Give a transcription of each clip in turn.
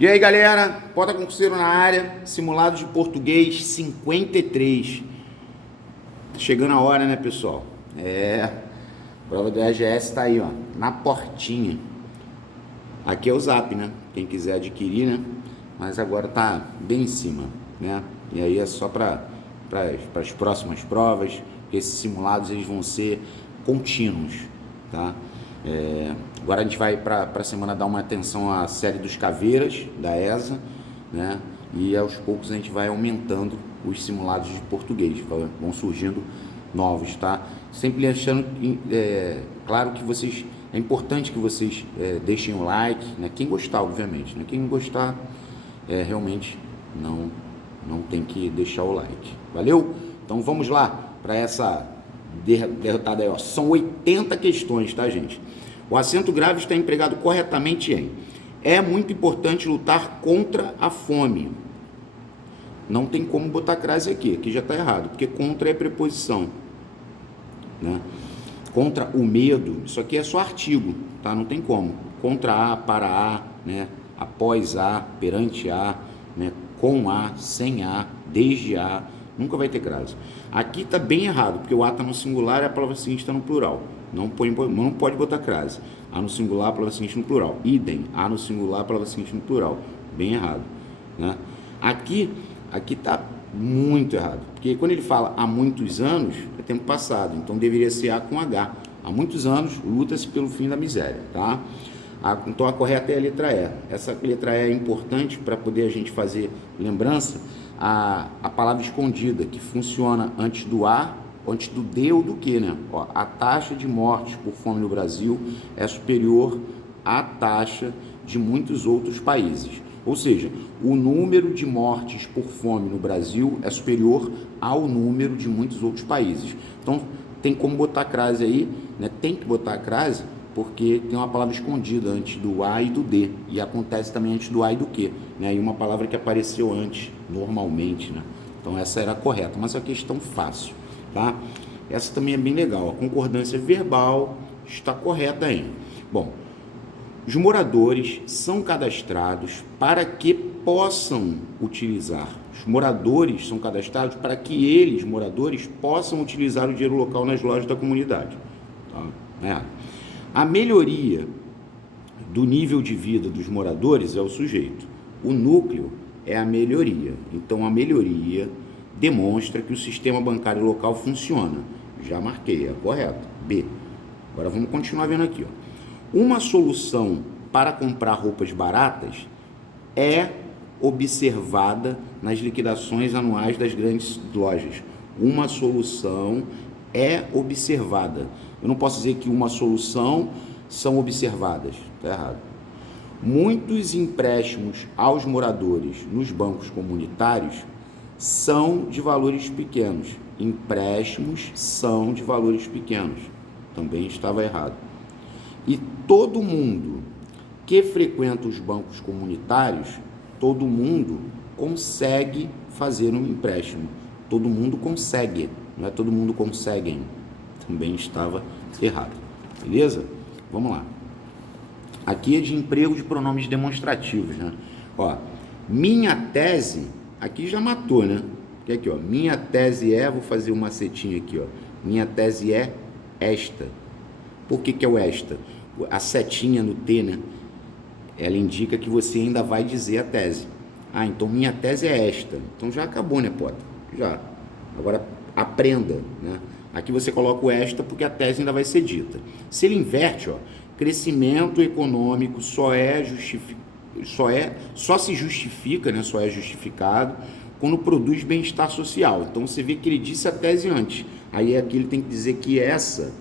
E aí, galera, Porta Concurseiro na área, simulado de português 53. Chegando a hora, né, pessoal? A prova do EGS tá aí, ó, na portinha. Aqui é o Zap, né? Quem quiser adquirir, né? Mas agora tá bem em cima, né? E aí é só para as próximas provas. Esses simulados eles vão ser contínuos, tá? Agora a gente vai para a semana dar uma atenção à série dos Caveiras da ESA, né? E aos poucos a gente vai aumentando os simulados de português, vão surgindo novos, tá? Sempre achando, claro que vocês, é importante que vocês deixem o like, né? Quem gostar, obviamente, né? Quem não gostar, realmente não tem que deixar o like, valeu? Então vamos lá para essa derrotada aí, ó. São 80 questões, tá, gente? O acento grave está empregado corretamente em: é muito importante lutar contra a fome. Não tem como botar crase aqui já está errado, porque contra é preposição, né? Contra o medo, isso aqui é só artigo, tá? Não tem como. Contra a, para a, né? Após a, perante a, né? Com a, sem a, desde a, nunca vai ter crase. Aqui está bem errado, porque o a está no singular e a palavra seguinte está no plural. Não pode botar crase. A no singular, a palavra seguinte no plural. Idem, a no singular, a palavra seguinte no plural. Bem errado, né? Aqui está muito errado, porque quando ele fala há muitos anos, é tempo passado, então deveria ser a com H. Há muitos anos, luta-se pelo fim da miséria, tá? Então a correta é a letra E. Essa letra E é importante para poder a gente fazer lembrança a palavra escondida, que funciona antes do A, antes do D ou do Q, né? Ó, a taxa de mortes por fome no Brasil é superior à taxa de muitos outros países. Ou seja, o número de mortes por fome no Brasil é superior ao número de muitos outros países. Então, tem como botar crase aí, né? Tem que botar crase, porque tem uma palavra escondida antes do A e do D, e acontece também antes do A e do Q, né? E uma palavra que apareceu antes, normalmente, né? Então, essa era a correta, mas é uma questão fácil, tá? Essa também é bem legal, a concordância verbal está correta aí. Bom, os moradores são cadastrados para que possam utilizar. Os moradores são cadastrados para que eles, moradores, possam utilizar o dinheiro local nas lojas da comunidade. Tá? A melhoria do nível de vida dos moradores é o sujeito. O núcleo é a melhoria. Então, a melhoria demonstra que o sistema bancário local funciona. Já marquei, é correto. B. Agora vamos continuar vendo aqui, ó. Uma solução para comprar roupas baratas é observada nas liquidações anuais das grandes lojas. Uma solução é observada. Eu não posso dizer que uma solução são observadas. Está errado. Muitos empréstimos aos moradores nos bancos comunitários são de valores pequenos. Empréstimos são de valores pequenos. Também estava errado. E todo mundo que frequenta os bancos comunitários, todo mundo consegue fazer um empréstimo. Todo mundo consegue, não é todo mundo conseguem. Também estava errado. Beleza? Vamos lá. Aqui é de emprego de pronomes demonstrativos, né? Ó, minha tese, aqui já matou, né? Porque aqui, ó, minha tese é, vou fazer um macetinho aqui, ó. Minha tese é esta. Por que é o esta? A setinha no T, né? Ela indica que você ainda vai dizer a tese. Ah, então minha tese é esta. Então já acabou, né, Potter? Já. Agora aprenda, né? Aqui você coloca o esta porque a tese ainda vai ser dita. Se ele inverte, ó, crescimento econômico só se justifica, né? Só é justificado quando produz bem-estar social. Então você vê que ele disse a tese antes. Aí aqui ele tem que dizer que essa,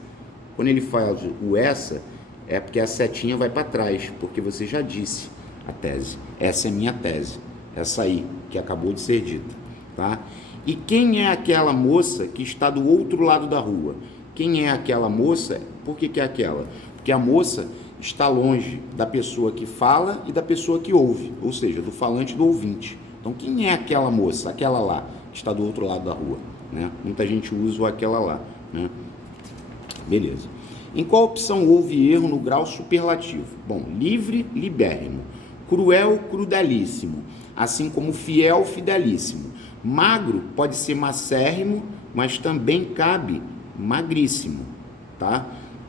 quando ele faz o essa, é porque a setinha vai para trás, porque você já disse a tese. Essa é minha tese, essa aí, que acabou de ser dita, tá? E quem é aquela moça que está do outro lado da rua? Quem é aquela moça? Por que é aquela? Porque a moça está longe da pessoa que fala e da pessoa que ouve, ou seja, do falante e do ouvinte. Então, quem é aquela moça, aquela lá, que está do outro lado da rua, né? Muita gente usa o aquela lá, né? Beleza. Em qual opção houve erro no grau superlativo? Bom, livre, libérrimo. Cruel, crudelíssimo. Assim como fiel, fidelíssimo. Magro pode ser macérrimo, mas também cabe magríssimo, tá?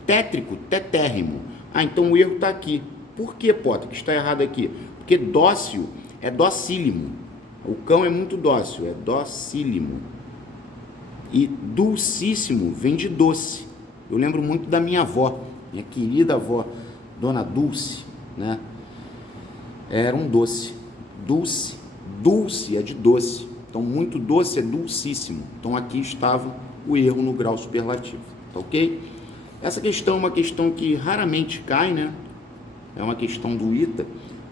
Tétrico, tetérrimo. Ah, então o erro está aqui. Por que, Potter, que está errado aqui? Porque dócil é docílimo. O cão é muito dócil, é docílimo. E dulcíssimo vem de doce. Eu lembro muito da minha avó, minha querida avó, Dona Dulce, né? Era um doce. Dulce, dulce é de doce. Então, muito doce é dulcíssimo. Então, aqui estava o erro no grau superlativo. Tá ok? Essa questão é uma questão que raramente cai, né? É uma questão do ITA,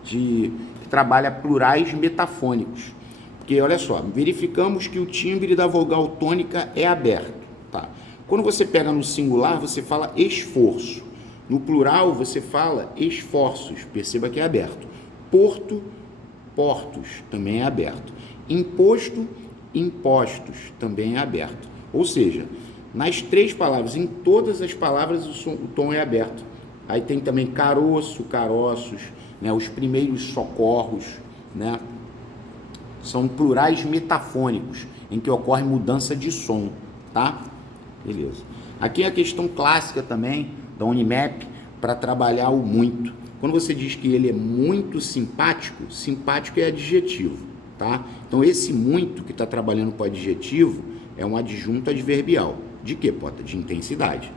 que trabalha plurais metafônicos. Porque, olha só, verificamos que o timbre da vogal tônica é aberto. Tá? Quando você pega no singular, você fala esforço. No plural, você fala esforços. Perceba que é aberto. Porto, portos, também é aberto. Imposto, impostos, também é aberto. Ou seja, nas três palavras, em todas as palavras, o tom é aberto. Aí tem também caroço, caroços, né? Os primeiros socorros, né? São plurais metafônicos, em que ocorre mudança de som, tá? Beleza. Aqui é a questão clássica também, da Unimap, para trabalhar o muito. Quando você diz que ele é muito simpático, simpático é adjetivo, tá? Então, esse muito que está trabalhando com adjetivo é um adjunto adverbial. De quê, Potter? De intensidade.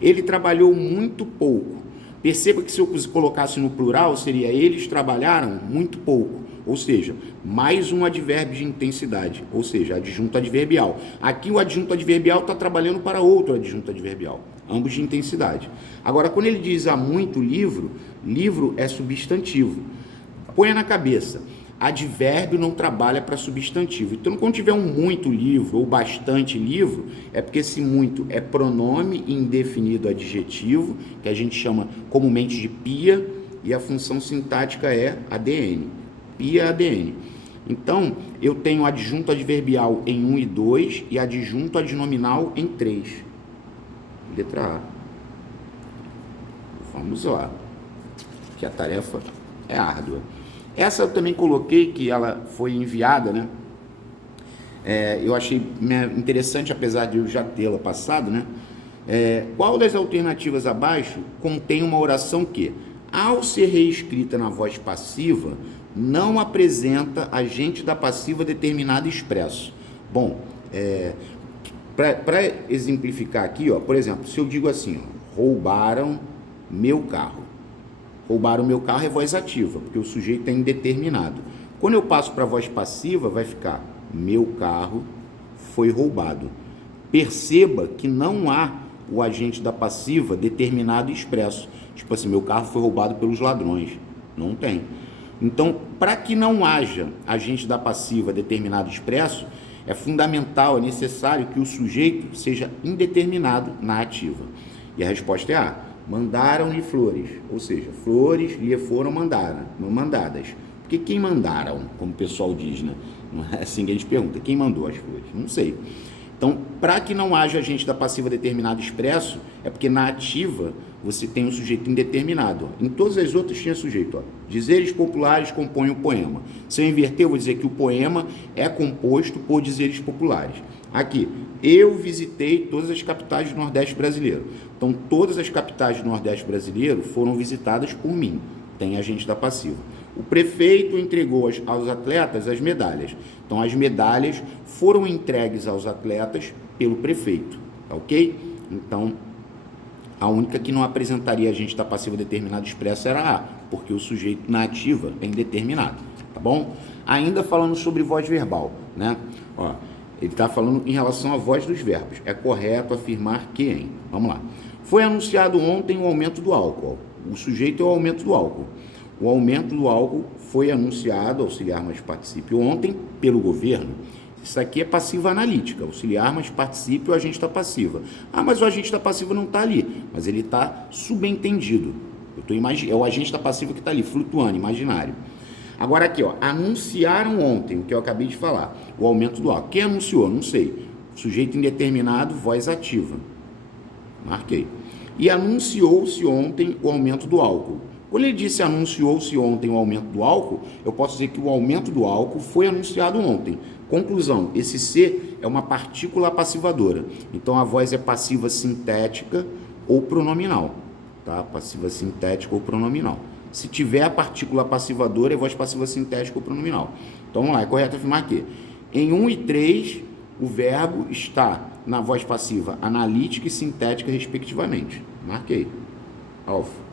Ele trabalhou muito pouco. Perceba que se eu colocasse no plural, seria eles trabalharam muito pouco. Ou seja, mais um advérbio de intensidade, ou seja, adjunto adverbial. Aqui o adjunto adverbial está trabalhando para outro adjunto adverbial, ambos de intensidade. Agora, quando ele diz há muito livro, livro é substantivo. Ponha na cabeça, advérbio não trabalha para substantivo. Então, quando tiver um muito livro ou bastante livro, é porque esse muito é pronome indefinido adjetivo, que a gente chama comumente de pia, e a função sintática é ADN. Pia ADN. Então, eu tenho adjunto adverbial em 1 e 2 e adjunto adnominal em 3. Letra A. Vamos lá, que a tarefa é árdua. Essa eu também coloquei, que ela foi enviada, né? Eu achei interessante, apesar de eu já tê-la passado, né? Qual das alternativas abaixo contém uma oração que, ao ser reescrita na voz passiva, não apresenta agente da passiva determinado expresso? Bom, para exemplificar aqui, ó, por exemplo, se eu digo assim, ó, roubaram meu carro. Roubaram meu carro é voz ativa, porque o sujeito é indeterminado. Quando eu passo para a voz passiva, vai ficar meu carro foi roubado. Perceba que não há o agente da passiva determinado e expresso. Tipo assim, meu carro foi roubado pelos ladrões. Não tem. Então, para que não haja agente da passiva determinado e expresso, é fundamental, é necessário que o sujeito seja indeterminado na ativa. E a resposta é A. Mandaram-lhe flores, ou seja, flores lhe foram mandadas. Porque quem mandaram, como o pessoal diz, né? Não é assim que a gente pergunta, quem mandou as flores? Não sei. Então, para que não haja agente da passiva determinado expresso, é porque na ativa você tem um sujeito indeterminado. Ó. Em todas as outras tinha sujeito. Ó. Dizeres populares compõem o poema. Se eu inverter, eu vou dizer que o poema é composto por dizeres populares. Aqui, eu visitei todas as capitais do Nordeste brasileiro. Então, todas as capitais do Nordeste brasileiro foram visitadas por mim. Tem agente da passiva. O prefeito entregou aos atletas as medalhas. Então, as medalhas foram entregues aos atletas pelo prefeito. Tá ok? Então, a única que não apresentaria agente da passiva determinado expresso era A, porque o sujeito na ativa é indeterminado. Tá bom? Ainda falando sobre voz verbal, né? Ó, ele está falando em relação à voz dos verbos. É correto afirmar que em. Vamos lá. Foi anunciado ontem o aumento do álcool. O sujeito é o aumento do álcool. O aumento do álcool foi anunciado, auxiliar mais particípio, ontem pelo governo. Isso aqui é passiva analítica, auxiliar mais particípio, o agente da passiva. Ah, mas o agente da passiva não está ali, mas ele está subentendido. É o agente da passiva que está ali, flutuando, imaginário. Agora aqui, ó, anunciaram ontem, o que eu acabei de falar, o aumento do álcool. Quem anunciou? Não sei. Sujeito indeterminado, voz ativa. Marquei. E anunciou-se ontem o aumento do álcool. Quando ele disse anunciou-se ontem o aumento do álcool, eu posso dizer que o aumento do álcool foi anunciado ontem. Conclusão, esse C é uma partícula passivadora. Então a voz é passiva sintética ou pronominal. Tá? Passiva sintética ou pronominal. Se tiver a partícula passivadora, é voz passiva sintética ou pronominal. Então vamos lá, é correto afirmar que em 1 e 3, o verbo está na voz passiva analítica e sintética, respectivamente. Marquei. Alfa.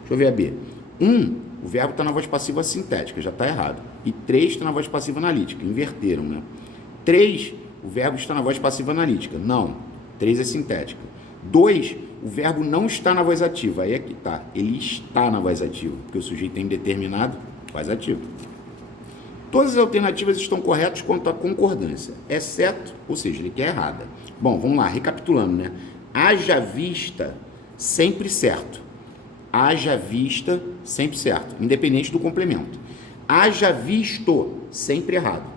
Deixa eu ver a B. 1, o verbo está na voz passiva sintética, já está errado. E 3 está na voz passiva analítica, inverteram, né? 3, o verbo está na voz passiva analítica, não. 3 é sintética. 2, o verbo não está na voz ativa, aí é que tá. Ele está na voz ativa, porque o sujeito é indeterminado, voz ativa. Todas as alternativas estão corretas quanto à concordância, exceto, ou seja, ele quer errada. Bom, vamos lá, recapitulando, né? Haja vista, sempre certo. Haja vista, sempre certo, independente do complemento. Haja visto, sempre errado.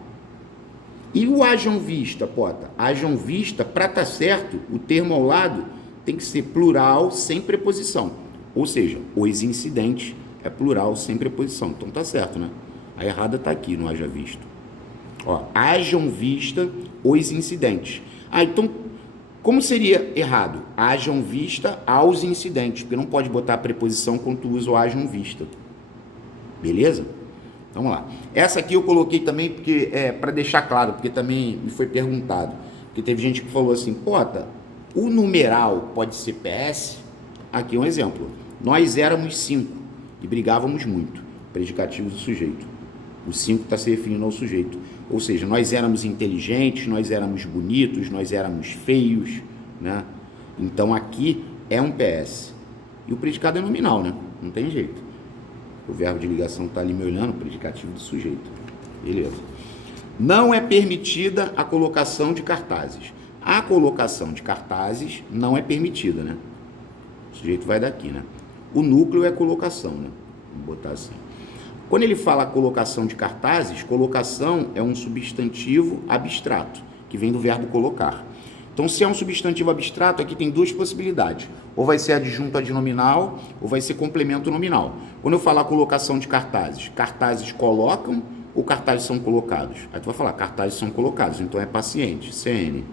E o hajam vista, Pota? Hajam vista, para estar certo, o termo ao lado tem que ser plural sem preposição. Ou seja, os incidentes é plural sem preposição. Então tá certo, né? A errada tá aqui no haja visto. Ó, hajam vista os incidentes. Ah, então, como seria errado? Hajam vista aos incidentes, porque não pode botar a preposição quando tu usa o hajam vista. Beleza? Vamos lá. Essa aqui eu coloquei também porque para deixar claro, porque também me foi perguntado. Porque teve gente que falou assim, Pota, o numeral pode ser PS? Aqui é um exemplo. Nós éramos 5 e brigávamos muito. Predicativo do sujeito. O 5 está se referindo ao sujeito. Ou seja, nós éramos inteligentes, nós éramos bonitos, nós éramos feios, né? Então aqui é um PS. E o predicado é nominal, né? Não tem jeito. O verbo de ligação está ali me olhando, o predicativo do sujeito. Beleza. Não é permitida a colocação de cartazes. A colocação de cartazes não é permitida, né? O sujeito vai daqui, né? O núcleo é colocação, né? Vamos botar assim. Quando ele fala colocação de cartazes, colocação é um substantivo abstrato, que vem do verbo colocar. Então, se é um substantivo abstrato, aqui tem duas possibilidades. Ou vai ser adjunto adnominal, ou vai ser complemento nominal. Quando eu falar colocação de cartazes, cartazes colocam ou cartazes são colocados? Aí tu vai falar, cartazes são colocados, então é paciente, CN.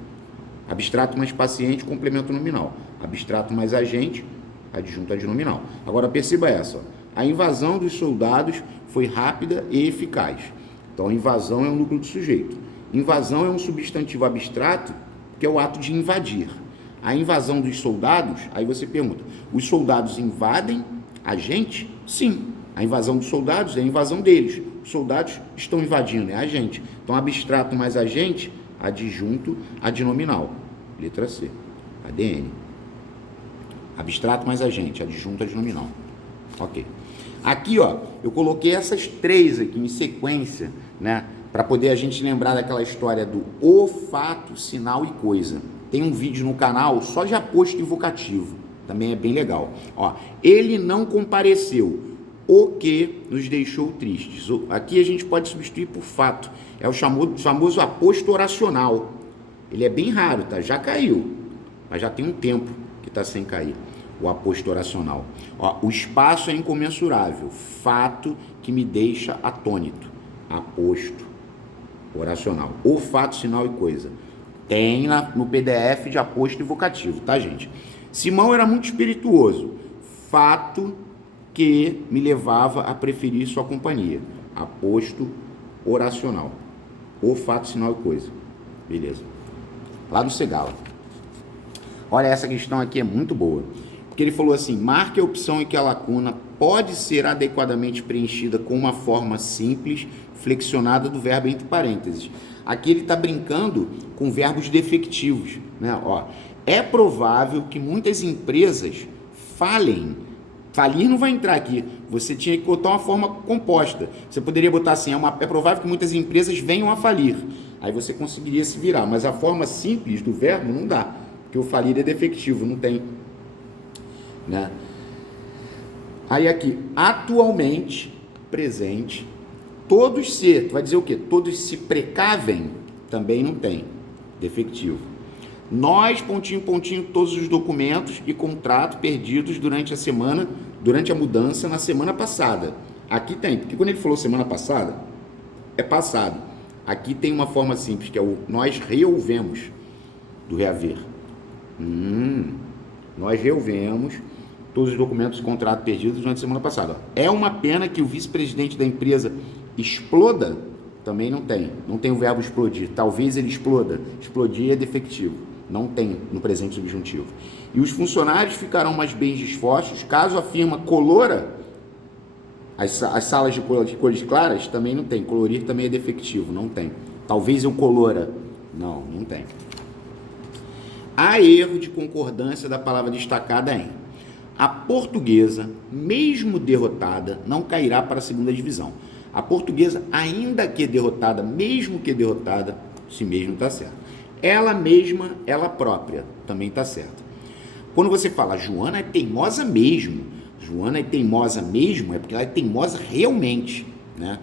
Abstrato mais paciente, complemento nominal. Abstrato mais agente, adjunto adnominal. Agora perceba essa, ó. A invasão dos soldados foi rápida e eficaz. Então, a invasão é o núcleo do sujeito. Invasão é um substantivo abstrato, que é o ato de invadir. A invasão dos soldados, aí você pergunta, os soldados invadem a gente? Sim. A invasão dos soldados é a invasão deles. Os soldados estão invadindo, é a gente. Então, abstrato mais agente, adjunto adnominal. Letra C. ADN. Abstrato mais agente, adjunto adnominal. Ok. Aqui, ó, eu coloquei essas três aqui em sequência, né? Para poder a gente lembrar daquela história do o, fato, sinal e coisa. Tem um vídeo no canal só de aposto e vocativo. Também é bem legal. Ó, ele não compareceu, o que nos deixou tristes. Aqui a gente pode substituir por fato. É o famoso aposto oracional. Ele é bem raro, tá? Já caiu, mas já tem um tempo que está sem cair. O aposto oracional. Ó, o espaço é incomensurável. Fato que me deixa atônito. Aposto oracional. O, fato, sinal e coisa. Tem no PDF de aposto e vocativo, tá, gente? Simão era muito espirituoso. Fato que me levava a preferir sua companhia. Aposto oracional. O, fato, sinal e coisa. Beleza. Lá do Segala. Olha, essa questão aqui é muito boa. Porque ele falou assim, marque a opção em que a lacuna pode ser adequadamente preenchida com uma forma simples, flexionada do verbo entre parênteses. Aqui ele está brincando com verbos defectivos, né? Ó, é provável que muitas empresas falhem. Falir não vai entrar aqui. Você tinha que botar uma forma composta. Você poderia botar assim, é provável que muitas empresas venham a falir. Aí você conseguiria se virar. Mas a forma simples do verbo não dá. Porque o falir é defectivo, não tem. Né? Aí aqui, atualmente, presente, todos se, tu vai dizer o quê? Todos se precavem? Também não tem, defectivo. Nós, pontinho, pontinho, todos os documentos e contrato perdidos durante a semana, durante a mudança na semana passada. Aqui tem, porque quando ele falou semana passada, é passado. Aqui tem uma forma simples, que é o nós reolvemos do reaver. Nós reolvemos todos os documentos e contrato perdidos durante a semana passada. É uma pena que o vice-presidente da empresa exploda, também não tem. Não tem o verbo explodir. Talvez ele exploda. Explodir é defectivo. Não tem no presente subjuntivo. E os funcionários ficarão mais bem dispostos caso a firma colora as salas de cores claras, também não tem. Colorir também é defectivo, não tem. Talvez eu colora. Não, não tem. Há erro de concordância da palavra destacada em: a portuguesa, mesmo derrotada, não cairá para a segunda divisão. A portuguesa, ainda que derrotada, mesmo que derrotada, se mesmo está certo. Ela mesma, ela própria, também está certo. Quando você fala Joana é teimosa mesmo, Joana é teimosa mesmo, é porque ela é teimosa realmente, né?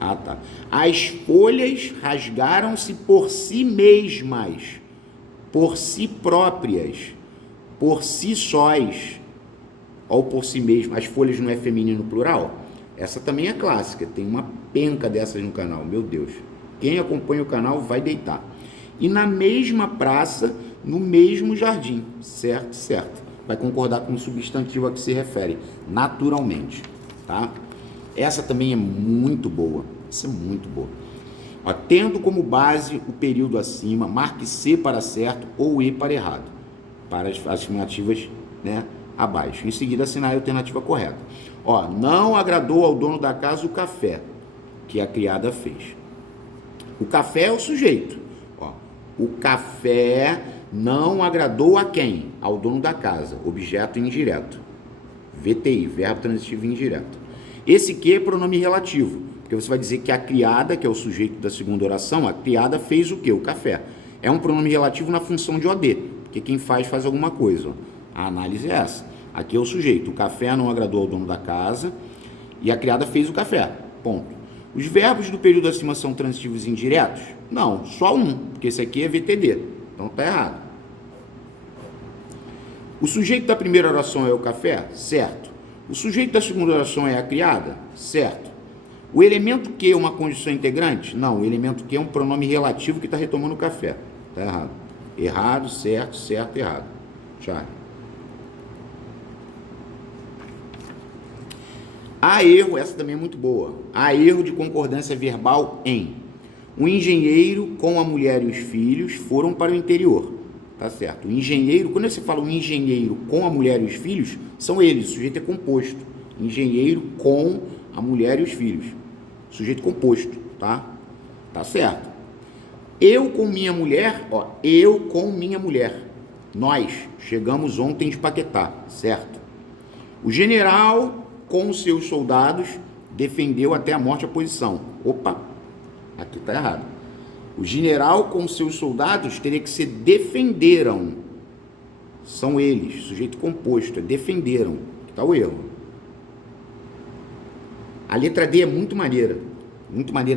Ah, tá. As folhas rasgaram-se por si mesmas, por si próprias, por si sós, ou por si mesmas. As folhas não é feminino plural? Essa também é clássica, tem uma penca dessas no canal, meu Deus. Quem acompanha o canal vai deitar. E na mesma praça, no mesmo jardim, certo? Certo. Vai concordar com o substantivo a que se refere, naturalmente, tá? Essa também é muito boa, essa é muito boa. Ó, tendo como base o período acima, marque C para certo ou E para errado, para as afirmativas, né, abaixo. Em seguida, assinar a alternativa correta. Ó, não agradou ao dono da casa o café que a criada fez. O café é o sujeito. Ó, o café não agradou a quem? Ao dono da casa. Objeto indireto. VTI, verbo transitivo indireto. Esse que é pronome relativo, porque você vai dizer que a criada, que é o sujeito da segunda oração, a criada fez o quê? O café. É um pronome relativo na função de OD, porque quem faz alguma coisa. Ó. A análise é essa. Aqui é o sujeito. O café não agradou ao dono da casa e a criada fez o café. Ponto. Os verbos do período acima são transitivos indiretos? Não, só um, porque esse aqui é VTD. Então tá errado. O sujeito da primeira oração é o café? Certo. O sujeito da segunda oração é a criada? Certo. O elemento que é uma condição integrante? Não, o elemento que é um pronome relativo que está retomando o café. Tá errado. Errado, certo, certo, errado. Tchau. Há erro, essa também é muito boa. Há erro de concordância verbal em: o engenheiro com a mulher e os filhos foram para o interior. Tá certo. O engenheiro, quando você fala um engenheiro com a mulher e os filhos, são eles, o sujeito é composto. Engenheiro com a mulher e os filhos. Sujeito composto, tá? Tá certo. Eu com minha mulher, ó, eu com minha mulher. Nós chegamos ontem de Paquetá, certo? O general com os seus soldados defendeu até a morte a posição. Opa, aqui tá errado. O general com seus soldados teria que ser defenderam. São eles, sujeito composto, é defenderam. Está o erro. A letra D é muito maneira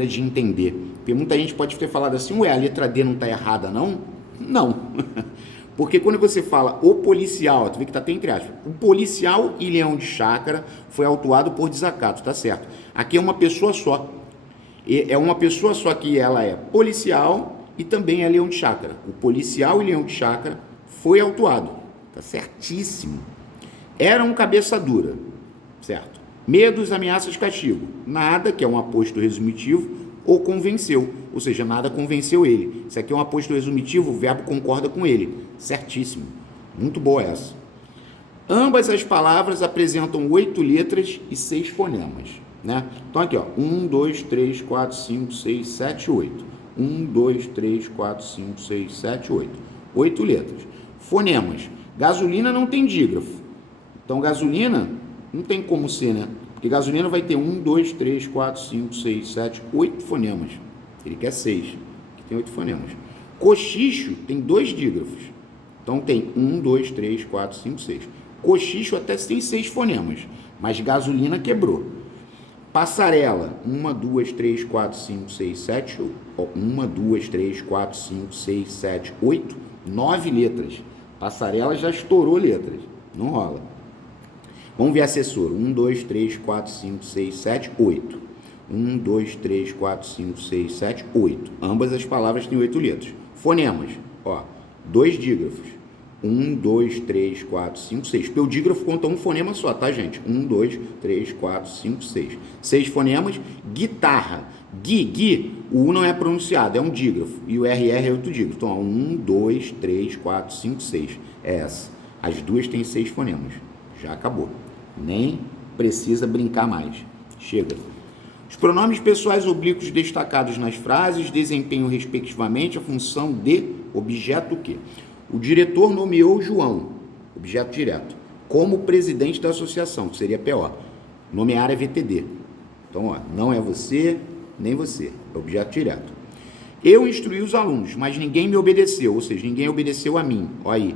de entender. Porque muita gente pode ter falado assim: ué, a letra D não está errada, não? Não. Porque quando você fala o policial, tu vê que está até entre aspas, o policial e leão de chácara foi autuado por desacato, tá certo. Aqui é uma pessoa só. É uma pessoa só que ela é policial e também é leão de chácara. O policial e leão de chácara foi autuado. Tá certíssimo. Era um cabeça dura. Certo. Medos, ameaças, castigo. Nada, que é um aposto resumitivo, ou convenceu. Ou seja, nada convenceu ele. Isso aqui é um aposto resumitivo, o verbo concorda com ele. Certíssimo. Muito boa essa. Ambas as palavras apresentam 8 letras e 6 fonemas. Né? Então aqui, ó, 1, 2, 3, 4, 5, 6, 7, 8. 1, 2, 3, 4, 5, 6, 7, 8. 8 letras. Fonemas. Gasolina não tem dígrafo. Então gasolina não tem como ser, né? Porque gasolina vai ter 1, 2, 3, 4, 5, 6, 7, 8 fonemas. Ele quer 6. Aqui tem 8 fonemas. Cochicho tem 2 dígrafos. Então tem 1, 2, 3, 4, 5, 6. Cochicho até tem 6 fonemas. Mas gasolina quebrou. Passarela, 1, 2, 3, 4, 5, 6, 7, 1, 2, 3, 4, 5, 6, 7, 8. 9 letras. Passarela já estourou letras. Não rola. Vamos ver assessor. 1, 2, 3, 4, 5, 6, 7, 8. 1, 2, 3, 4, 5, 6, 7, 8. Ambas as palavras têm 8 letras. Fonemas. Ó, 2 dígrafos. 1, 2, 3, 4, 5, 6. Porque o dígrafo conta um fonema só, tá, gente? 1, 2, 3, 4, 5, 6. 6 fonemas. Guitarra. Gui. O U não é pronunciado, é um dígrafo. E o RR é outro dígrafo. Então, ó, 1, 2, 3, 4, 5, 6. É essa. As duas têm 6 fonemas. Já acabou. Nem precisa brincar mais. Chega. Os pronomes pessoais oblíquos destacados nas frases desempenham respectivamente a função de objeto quê? O diretor nomeou João, objeto direto, como presidente da associação, que seria PO. Nomear é VTD. Então, ó, não é você, nem você. É objeto direto. Eu instruí os alunos, mas ninguém me obedeceu, ou seja, ninguém obedeceu a mim. Ó aí.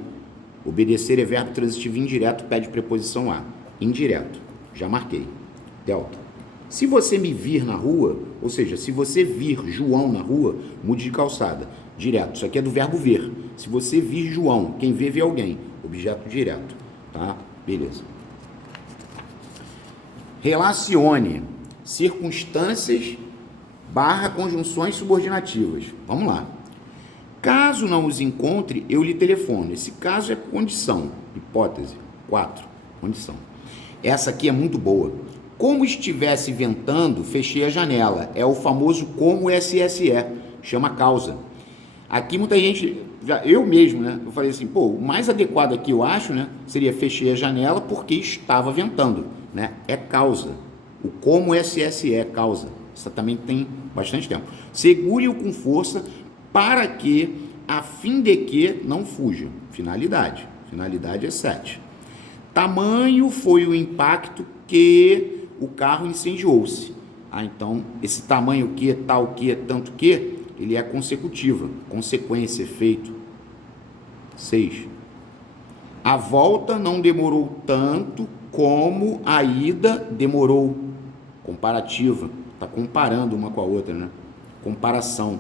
Obedecer é verbo transitivo indireto, pede preposição a. Indireto. Já marquei. Delta. Se você me vir na rua, ou seja, se você vir João na rua, mude de calçada. Direto. Isso aqui é do verbo ver. Se você vir João, quem vê, vê alguém. Objeto direto. Tá? Beleza. Relacione circunstâncias / conjunções subordinativas. Vamos lá. Caso não os encontre, eu lhe telefono. Esse caso é condição. Hipótese. 4. Condição. Essa aqui é muito boa. Como estivesse ventando, fechei a janela. É o famoso como SSE. Chama causa. Aqui muita gente, eu mesmo, né? Eu falei assim, pô, o mais adequado aqui eu acho, né? Seria fechei a janela porque estava ventando, né? É causa. O como SSE é causa. Isso também tem bastante tempo. Segure-o com força para que, a fim de que não fuja. Finalidade. Finalidade é 7. Tamanho foi o impacto que o carro incendiou-se. Ah, então, esse tamanho que, tal que, tanto que, ele é consecutiva. Consequência, efeito. 6. A volta não demorou tanto como a ida demorou. Comparativa. Está comparando uma com a outra, né? Comparação.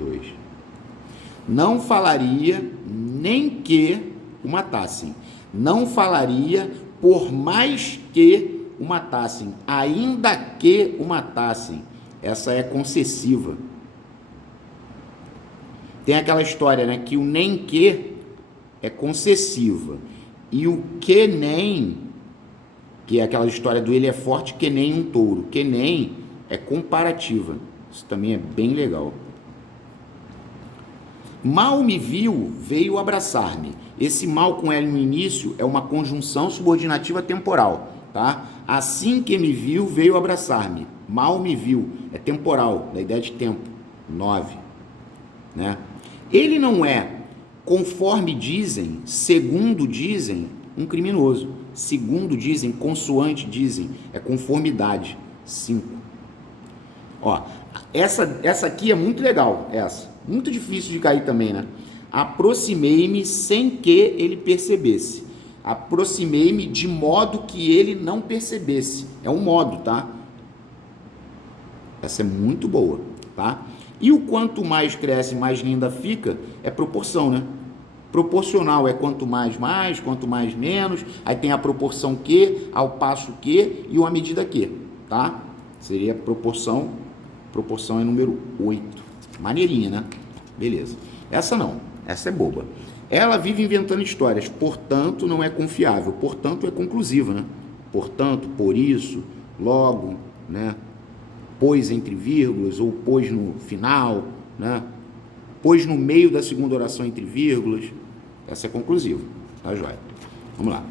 2. Não falaria nem que o matassem. Não falaria por mais que o matassem. Ainda que o matassem. Essa é concessiva. Tem aquela história, né? Que o nem que é concessiva. E o que nem, que é aquela história do ele é forte que nem um touro. Que nem é comparativa. Isso também é bem legal. Mal me viu, veio abraçar-me. Esse mal com L no início é uma conjunção subordinativa temporal, tá? Assim que me viu, veio abraçar-me. Mal me viu, é temporal, da ideia de tempo. 9, né? Ele não é, conforme dizem, segundo dizem, um criminoso. Segundo dizem, consoante dizem, é conformidade. 5. Ó, essa aqui é muito legal, essa. Muito difícil de cair também, né? Aproximei-me sem que ele percebesse. Aproximei-me de modo que ele não percebesse. É um modo, tá? Essa é muito boa, tá? E o quanto mais cresce, mais linda fica, é proporção, né? Proporcional é quanto mais, quanto mais, menos. Aí tem a proporção que, ao passo que e uma medida que, tá? Seria proporção. Proporção é número 8. Maneirinha, né? Beleza. Essa não. Essa é boba. Ela vive inventando histórias. Portanto, não é confiável. Portanto, é conclusiva, né? Portanto, por isso, logo, né? Pois entre vírgulas ou pois no final, né? Pois no meio da segunda oração entre vírgulas. Essa é conclusiva. Tá, joia? Vamos lá.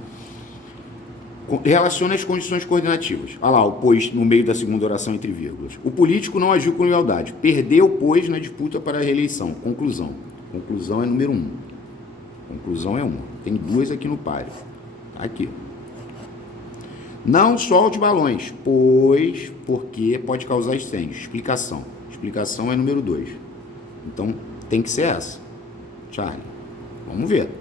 Relaciona as condições coordenativas. Olha lá, o pois no meio da segunda oração entre vírgulas. O político não agiu com lealdade. Perdeu, pois, na disputa para a reeleição. Conclusão. Conclusão é número 1. Conclusão é 1. Tem 2 aqui no páreo. Aqui. Não solte balões, pois, porque pode causar incêndio. Explicação. Explicação é número 2. Então, tem que ser essa. Charlie. Vamos ver.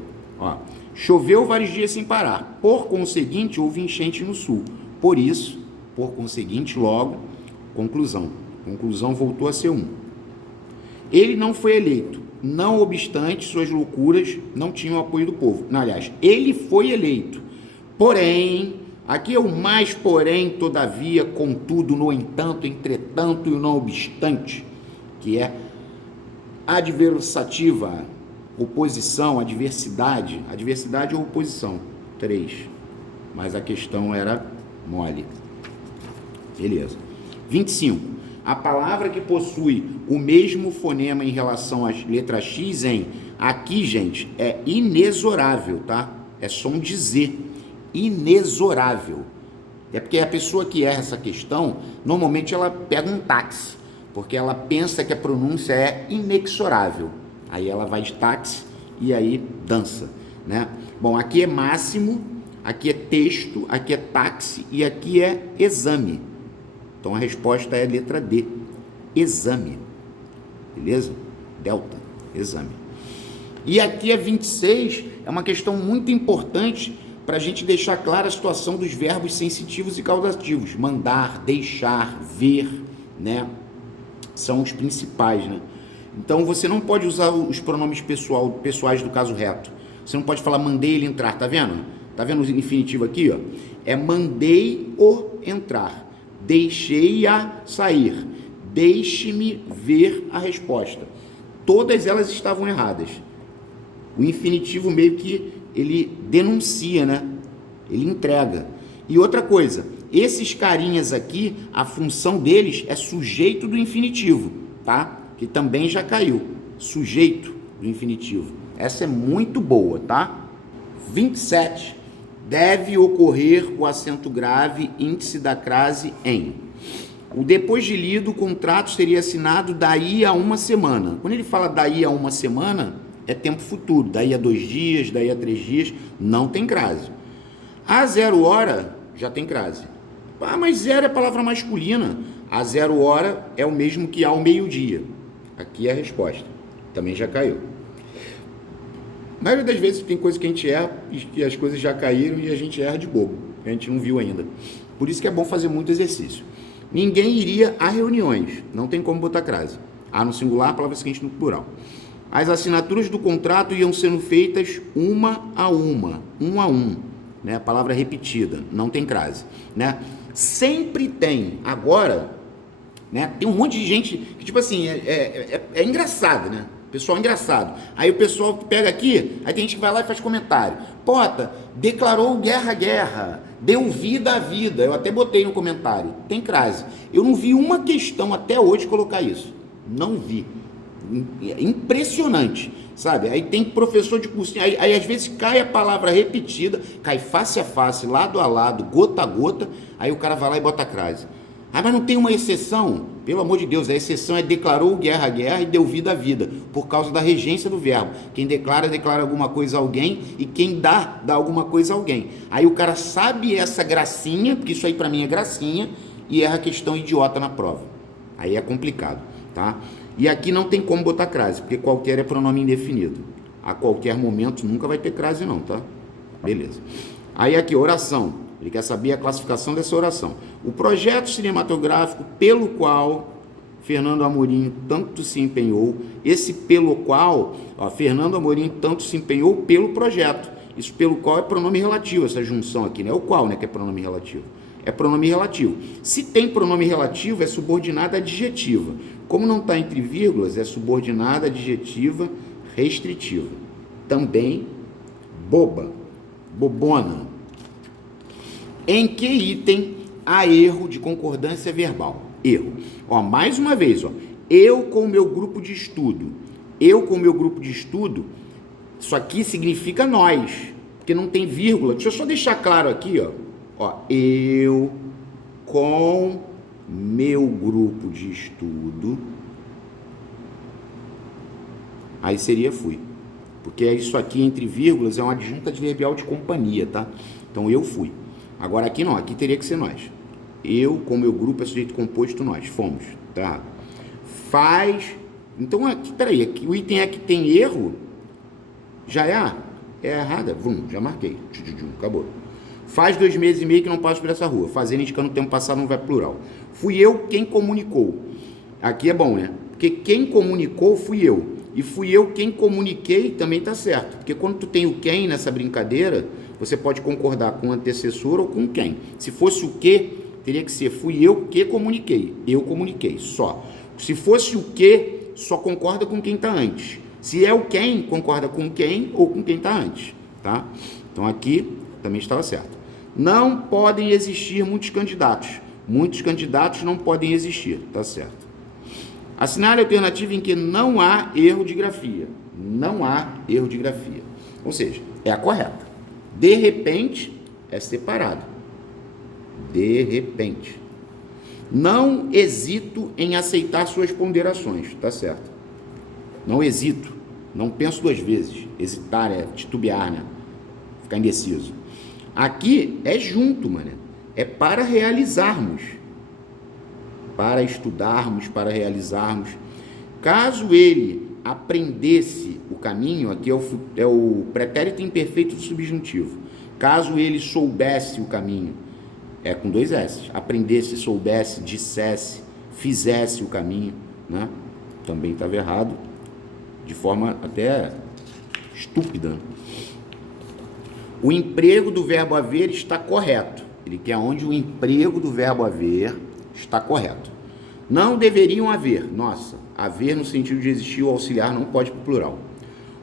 Ó. Choveu vários dias sem parar. Por conseguinte, houve enchente no sul. Por isso, por conseguinte, logo, conclusão. Conclusão voltou a ser 1. Ele não foi eleito, não obstante suas loucuras, não tinha o apoio do povo. Não, aliás, ele foi eleito. Porém, aqui é o mais porém, todavia, contudo, no entanto, entretanto e o não obstante, que é adversativa, oposição, adversidade ou oposição, 3. Mas a questão era mole. Beleza. 25. A palavra que possui o mesmo fonema em relação às letras X em, aqui, gente, é inexorável, tá? É som de Z. Inexorável. É porque a pessoa que erra essa questão, normalmente ela pega um táxi, porque ela pensa que a pronúncia é inexorável. Aí ela vai de táxi e aí dança, né? Bom, aqui é máximo, aqui é texto, aqui é táxi e aqui é exame. Então a resposta é a letra D, exame, beleza? Delta, exame. E aqui é 26, é uma questão muito importante para a gente deixar clara a situação dos verbos sensitivos e causativos. Mandar, deixar, ver, né? São os principais, né? Então você não pode usar os pronomes pessoais do caso reto. Você não pode falar mandei ele entrar, tá vendo? Tá vendo o infinitivo aqui, ó? É mandei-o entrar. Deixei-a sair. Deixe-me ver a resposta. Todas elas estavam erradas. O infinitivo meio que ele denuncia, né? Ele entrega. E outra coisa, esses carinhas aqui, a função deles é sujeito do infinitivo, tá? Que também já caiu. Sujeito do infinitivo. Essa é muito boa, tá? 27. Deve ocorrer o acento grave índice da crase em. O depois de lido, o contrato seria assinado daí a uma semana. Quando ele fala daí a uma semana, é tempo futuro. Daí a 2 dias, daí a 3 dias, não tem crase. A 0 hora, já tem crase. Ah, mas 0 é palavra masculina. A 0 hora é o mesmo que ao meio-dia. Aqui é a resposta. Também já caiu. A maioria das vezes tem coisa que a gente erra e as coisas já caíram e a gente erra de bobo. A gente não viu ainda. Por isso que é bom fazer muito exercício. Ninguém iria a reuniões. Não tem como botar crase. A no singular, a palavra seguinte no plural. As assinaturas do contrato iam sendo feitas uma a uma. Um a um. Né? A palavra repetida. Não tem crase. Né? Sempre tem. Agora, né? Tem um monte de gente que, tipo assim, é engraçado, né? Pessoal engraçado. Aí o pessoal que pega aqui, aí tem gente que vai lá e faz comentário. Pota, declarou guerra, deu vida à vida. Eu até botei no comentário. Tem crase. Eu não vi uma questão até hoje colocar isso. Não vi. Impressionante, sabe? Aí tem professor de cursinho, aí às vezes cai a palavra repetida, cai face a face, lado a lado, gota a gota, aí o cara vai lá e bota crase. Ah, mas não tem uma exceção? Pelo amor de Deus, a exceção é declarou guerra e deu vida à vida, por causa da regência do verbo. Quem declara alguma coisa a alguém, e quem dá alguma coisa a alguém. Aí o cara sabe essa gracinha, porque isso aí pra mim é gracinha, e erra a questão idiota na prova. Aí é complicado, tá? E aqui não tem como botar crase, porque qualquer é pronome indefinido. A qualquer momento nunca vai ter crase não, tá? Beleza. Aí aqui, oração. Ele quer saber a classificação dessa oração. O projeto cinematográfico pelo qual Fernando Amorim tanto se empenhou, esse pelo qual, ó, Fernando Amorim tanto se empenhou pelo projeto. Isso pelo qual é pronome relativo, essa junção aqui, né? O qual, né, que é pronome relativo. É pronome relativo. Se tem pronome relativo, é subordinada adjetiva. Como não está entre vírgulas, é subordinada adjetiva restritiva. Também boba, bobona. Em que item há erro de concordância verbal? Erro. Ó, mais uma vez, ó, eu com o meu grupo de estudo. Eu com o meu grupo de estudo, isso aqui significa nós, porque não tem vírgula. Deixa eu só deixar claro aqui, ó. Ó, eu com meu grupo de estudo. Aí seria fui. Porque isso aqui entre vírgulas é uma adjunta adverbial de companhia, tá? Então eu fui. Agora aqui não, aqui teria que ser nós. Eu com meu grupo é sujeito composto nós. Fomos, tá? Faz. Então aqui, peraí, aqui, o item é que tem erro. Já é errada. Vum, já marquei. Acabou. Faz 2 meses e meio que não passo por essa rua. Fazendo indicando o tempo passado não vai plural. Fui eu quem comunicou. Aqui é bom, né? Porque quem comunicou fui eu. e fui eu quem comuniquei, também está certo. Porque quando tu tem o quem nessa brincadeira, você pode concordar com o antecessor ou com quem. Se fosse o que, teria que ser fui eu que comuniquei. Eu comuniquei, só. Se fosse o que, só concorda com quem está antes. Se é o quem, concorda com quem ou com quem está antes. Tá? Então aqui também estava certo. Não podem existir muitos candidatos. Muitos candidatos não podem existir. Tá certo. Assinale a alternativa em que não há erro de grafia. Não há erro de grafia. Ou seja, é a correta. De repente, é separado. De repente. Não hesito em aceitar suas ponderações. Tá certo. Não hesito. Não penso duas vezes. Hesitar é titubear, né? Ficar indeciso. Aqui é junto, mano. É para realizarmos. Para estudarmos, para realizarmos. Caso ele aprendesse o caminho, aqui é o pretérito imperfeito do subjuntivo. Caso ele soubesse o caminho, é com dois S. Aprendesse, soubesse, dissesse, fizesse o caminho, né? Também estava errado, de forma até estúpida. O emprego do verbo haver está correto. Ele quer onde o emprego do verbo haver está correto. Não deveriam haver. Nossa, haver no sentido de existir, o auxiliar não pode para o plural.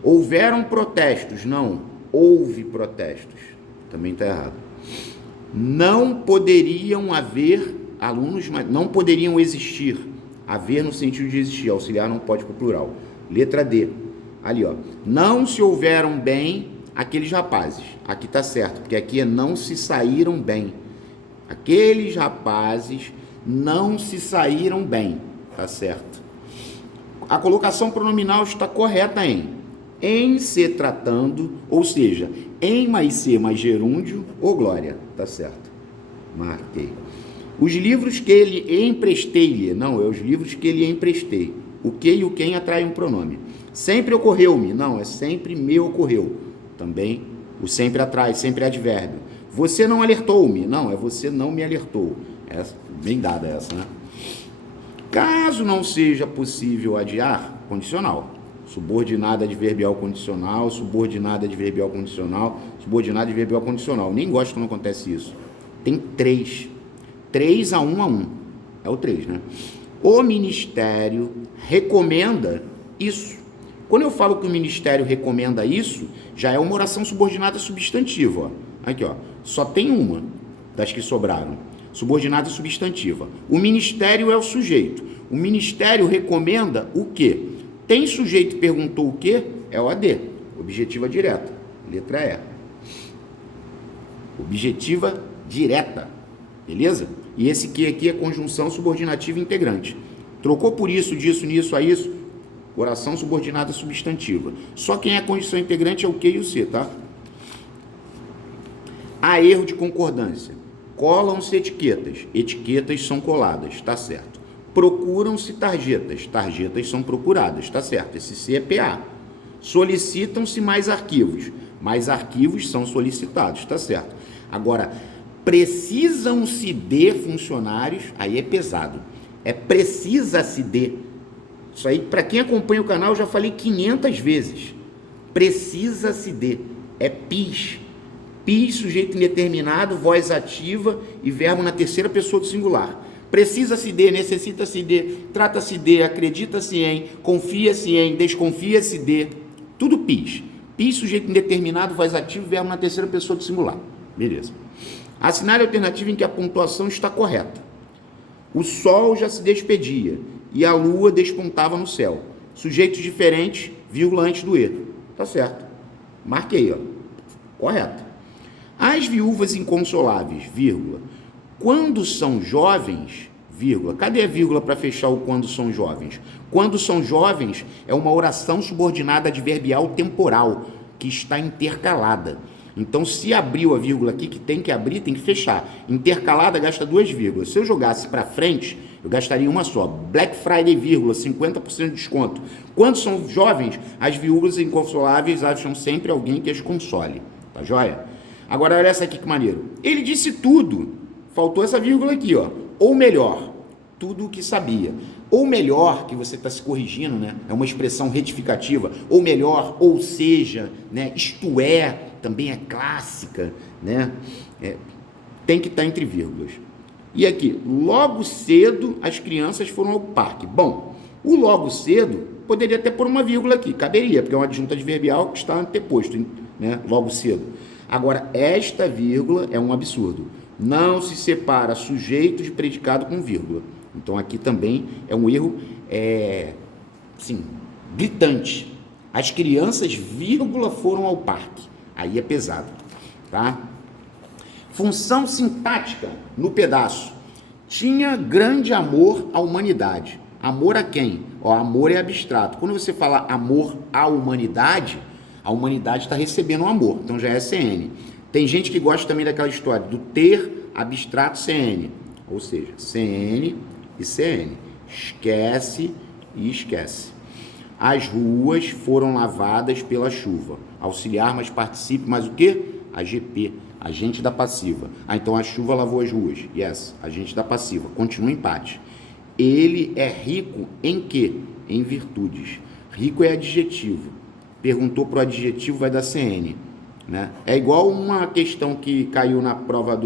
Houveram protestos. Não, houve protestos. Também está errado. Não poderiam haver alunos, não poderiam existir. Haver no sentido de existir, auxiliar não pode para o plural. Letra D. Ali, ó. Não se houveram bem aqueles rapazes. Aqui está certo, porque aqui é não se saíram bem. Aqueles rapazes não se saíram bem. Tá certo. A colocação pronominal está correta em se tratando, ou seja, em mais ser mais gerúndio ou glória. Tá certo. Marquei. Os livros que ele emprestei-lhe. Não, é os livros que ele emprestei. O que e o quem atrai um pronome. Sempre ocorreu-me. Não, é sempre me ocorreu. Também o sempre atrai, sempre é advérbio. Você não alertou-me. Não, é você não me alertou. Essa, bem dada essa, né? Caso não seja possível adiar, condicional. Subordinada adverbial condicional, subordinada adverbial condicional, subordinada adverbial condicional. Nem gosto quando acontece isso. Tem 3. 3 a 1. É o 3, né? O Ministério recomenda isso. Quando eu falo que o Ministério recomenda isso, já é uma oração subordinada substantiva. Ó. Aqui, ó. Só tem uma das que sobraram. Subordinada substantiva. O Ministério é o sujeito. O Ministério recomenda o quê? Tem sujeito que perguntou o quê? É o AD. Objetiva direta. Letra E. Objetiva direta. Beleza? E esse que aqui é conjunção subordinativa integrante. Trocou por isso, disso, nisso, a isso. Oração subordinada substantiva. Só quem é condição integrante é o que e o C, tá? Há erro de concordância. Colam-se etiquetas. Etiquetas são coladas, tá certo. Procuram-se tarjetas. Tarjetas são procuradas, tá certo. Esse C é PA. Solicitam-se mais arquivos. Mais arquivos são solicitados, tá certo. Agora, precisam-se de funcionários, aí é pesado. É precisa-se de. Isso aí, para quem acompanha o canal, eu já falei 500 vezes. Precisa-se de. É PIS. PIS, sujeito indeterminado, voz ativa e verbo na terceira pessoa do singular. Precisa-se de, necessita-se de, trata-se de, acredita-se em, confia-se em, desconfia-se de. Tudo PIS. PIS, sujeito indeterminado, voz ativa e verbo na terceira pessoa do singular. Beleza. Assinale a alternativa em que a pontuação está correta. O sol já se despedia e a lua despontava no céu. Sujeitos diferentes, vírgula antes do E. Tá certo. Marquei, ó. Correto. As viúvas inconsoláveis, vírgula. Quando são jovens, vírgula. Cadê a vírgula para fechar o quando são jovens? Quando são jovens é uma oração subordinada adverbial temporal, que está intercalada. Então, se abriu a vírgula aqui, que tem que abrir, tem que fechar. Intercalada gasta 2 vírgulas. Se eu jogasse para frente, eu gastaria uma só. Black Friday, vírgula, 50% de desconto. Quando são jovens, as viúvas inconsoláveis acham sempre alguém que as console. Tá joia? Agora, olha essa aqui que maneiro. Ele disse tudo. Faltou essa vírgula aqui, ó. Ou melhor, tudo o que sabia. Ou melhor, que você está se corrigindo, né? É uma expressão retificativa. Ou melhor, ou seja, né? Isto é, também é clássica, né? Tem que estar entre vírgulas. E aqui, logo cedo as crianças foram ao parque. Bom, o logo cedo poderia até pôr uma vírgula aqui, caberia, porque é uma adjunta adverbial que está anteposto, né? Logo cedo. Agora, esta vírgula é um absurdo. Não se separa sujeito de predicado com vírgula. Então, aqui também é um erro, sim, gritante. As crianças, vírgula, foram ao parque. Aí é pesado, tá? Função sintática no pedaço. Tinha grande amor à humanidade. Amor a quem? Amor é abstrato. Quando você fala amor à humanidade, a humanidade está recebendo um amor. Então já é CN. Tem gente que gosta também daquela história do ter abstrato CN. Ou seja, CN e CN. Esquece e esquece. As ruas foram lavadas pela chuva. Auxiliar, mas participe, mas o quê? AGP. Agente da passiva. Então a chuva lavou as ruas. Yes, agente da passiva. Continua empate. Ele é rico em quê? Em virtudes. Rico é adjetivo. Perguntou para o adjetivo, vai dar CN. Né? É igual uma questão que caiu na prova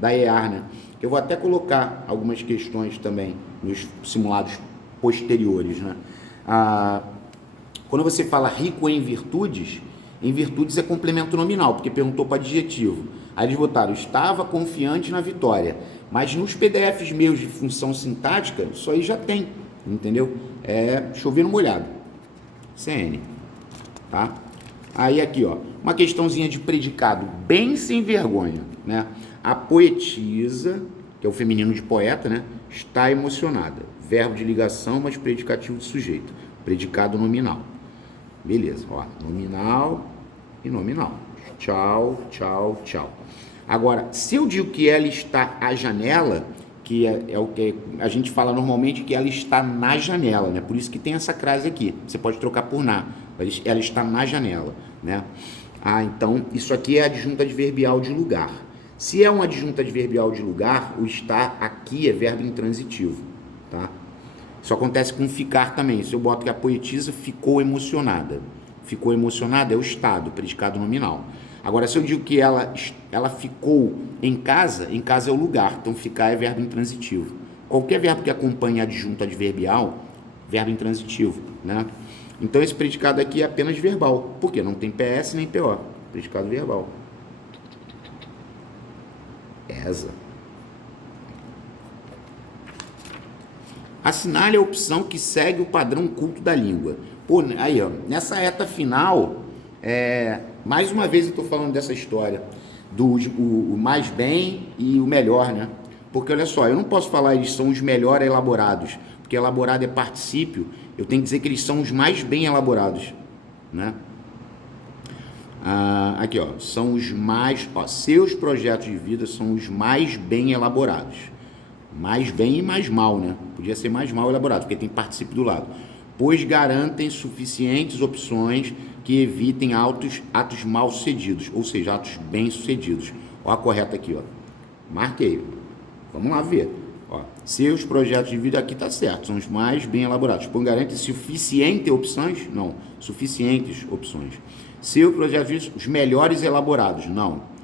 da EAR, né? Eu vou até colocar algumas questões também nos simulados posteriores, né? Quando você fala rico em virtudes é complemento nominal, porque perguntou para adjetivo. Aí eles botaram, estava confiante na vitória. Mas nos PDFs meus de função sintática, isso aí já tem, entendeu? É chover no molhado. CN, tá? Aí aqui, ó, uma questãozinha de predicado bem sem vergonha, né? A poetisa, que é o feminino de poeta, né? Está emocionada. Verbo de ligação, mas predicativo de sujeito. Predicado nominal. Beleza, ó, nominal e nominal. Tchau, tchau, tchau. Agora, se eu digo que ela está à janela, que é o que a gente fala normalmente, que ela está na janela, né? Por isso que tem essa crase aqui. Você pode trocar por na. Ela está na janela, né? Então, isso aqui é adjunta adverbial de lugar. Se é uma adjunta adverbial de lugar, o estar aqui é verbo intransitivo, tá? Isso acontece com ficar também. Se eu boto que a poetisa ficou emocionada. Ficou emocionada é o estado, predicado nominal. Agora, se eu digo que ela ficou em casa é o lugar. Então, ficar é verbo intransitivo. Qualquer verbo que acompanhe adjunto adverbial, verbo intransitivo, né? Então, esse predicado aqui é apenas verbal. Por quê? Não tem PS nem PO. Predicado verbal. Esa. Assinale a opção que segue o padrão culto da língua. Pô, aí, ó, nessa reta final, mais uma vez eu estou falando dessa história o mais bem e o melhor, né? Porque olha só, eu não posso falar eles são os melhor elaborados, porque elaborado é particípio, eu tenho que dizer que eles são os mais bem elaborados, né? Aqui, ó, são os mais, ó, seus projetos de vida são os mais bem elaborados. Mais bem e mais mal, né? Podia ser mais mal elaborado, porque tem particípio do lado. Pois garantem suficientes opções que evitem atos mal sucedidos, ou seja, atos bem sucedidos. Ó a correta aqui, ó. Marquei. Vamos lá ver. Ó, seus projetos de vida aqui tá certo, são os mais bem elaborados. Pois garantem suficientes opções? Não, suficientes opções. Seu projeto de vida, os melhores elaborados? Não.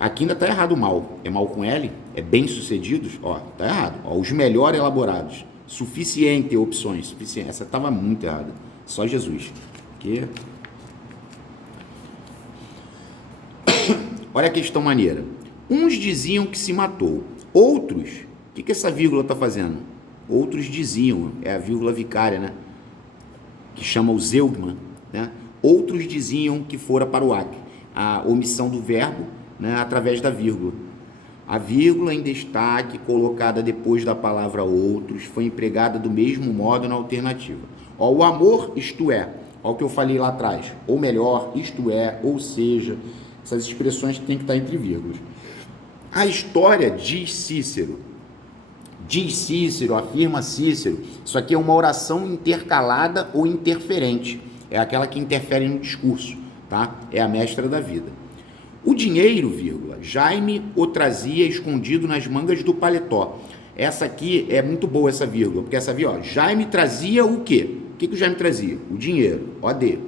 Aqui ainda está errado o mal. É mal com L? É bem sucedidos? Ó, tá errado. Ó, os melhor elaborados. Suficiente opções. Suficiente. Essa estava muito errada. Só Jesus. Aqui. Olha a questão maneira. Uns diziam que se matou. Outros, o que essa vírgula está fazendo? Outros diziam, é a vírgula vicária, né? Que chama o zeugma, né? Outros diziam que fora para o Acre. A omissão do verbo, né, através da vírgula. A vírgula em destaque, colocada depois da palavra outros, foi empregada do mesmo modo na alternativa. Ó, o amor, isto é, ó, o que eu falei lá atrás, ou melhor, isto é, ou seja, essas expressões têm que estar entre vírgulas. A história diz Cícero, afirma Cícero, isso aqui é uma oração intercalada ou interferente, é aquela que interfere no discurso, tá? É a mestra da vida. O dinheiro, vírgula, Jaime o trazia escondido nas mangas do paletó. Essa aqui é muito boa, essa vírgula, porque essa vírgula, ó, Jaime trazia o quê? O que o Jaime trazia? O dinheiro, OD.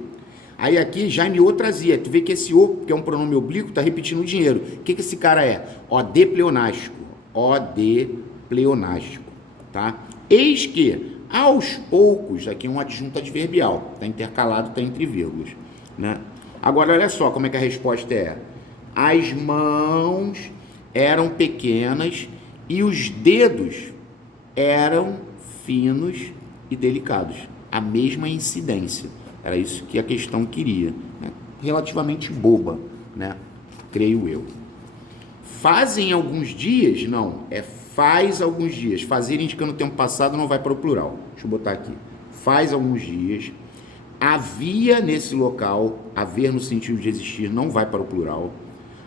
Aí aqui, Jaime o trazia. Tu vê que esse o, que é um pronome oblíquo, tá repetindo o dinheiro. O que esse cara é? OD pleonástico. OD pleonástico, tá? Eis que, aos poucos, aqui é um adjunto adverbial, tá intercalado, tá entre vírgulas, né? Agora, olha só como é que a resposta é. As mãos eram pequenas e os dedos eram finos e delicados. A mesma incidência. Era isso que a questão queria, né? Relativamente boba, né? Creio eu. Fazem alguns dias? Não, é faz alguns dias. Fazer indicando o tempo passado não vai para o plural. Deixa eu botar aqui. Faz alguns dias. Havia nesse local, haver no sentido de existir não vai para o plural.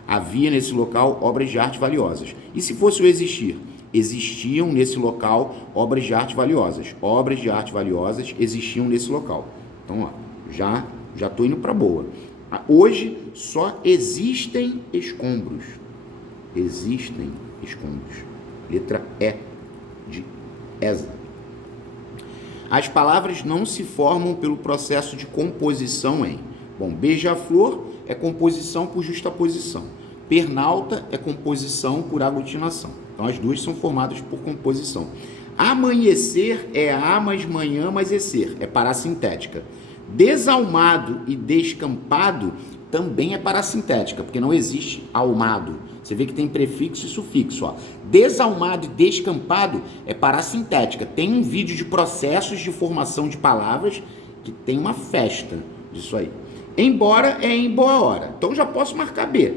Havia nesse local obras de arte valiosas. E se fosse o existir? Existiam nesse local obras de arte valiosas. Obras de arte valiosas existiam nesse local. Então, ó, já estou indo para boa. Hoje só existem escombros. Existem escombros. Letra E de ESA. As palavras não se formam pelo processo de composição em. Bom, beija-flor é composição por justaposição. Pernalta é composição por aglutinação. Então, as duas são formadas por composição. Amanhecer é a mais manhã mais esser, é parassintética. Desalmado e descampado também é parassintética, porque não existe almado. Você vê que tem prefixo e sufixo, ó. Desalmado e descampado é parassintética. Tem um vídeo de processos de formação de palavras que tem uma festa disso aí. Embora é em boa hora. Então já posso marcar B.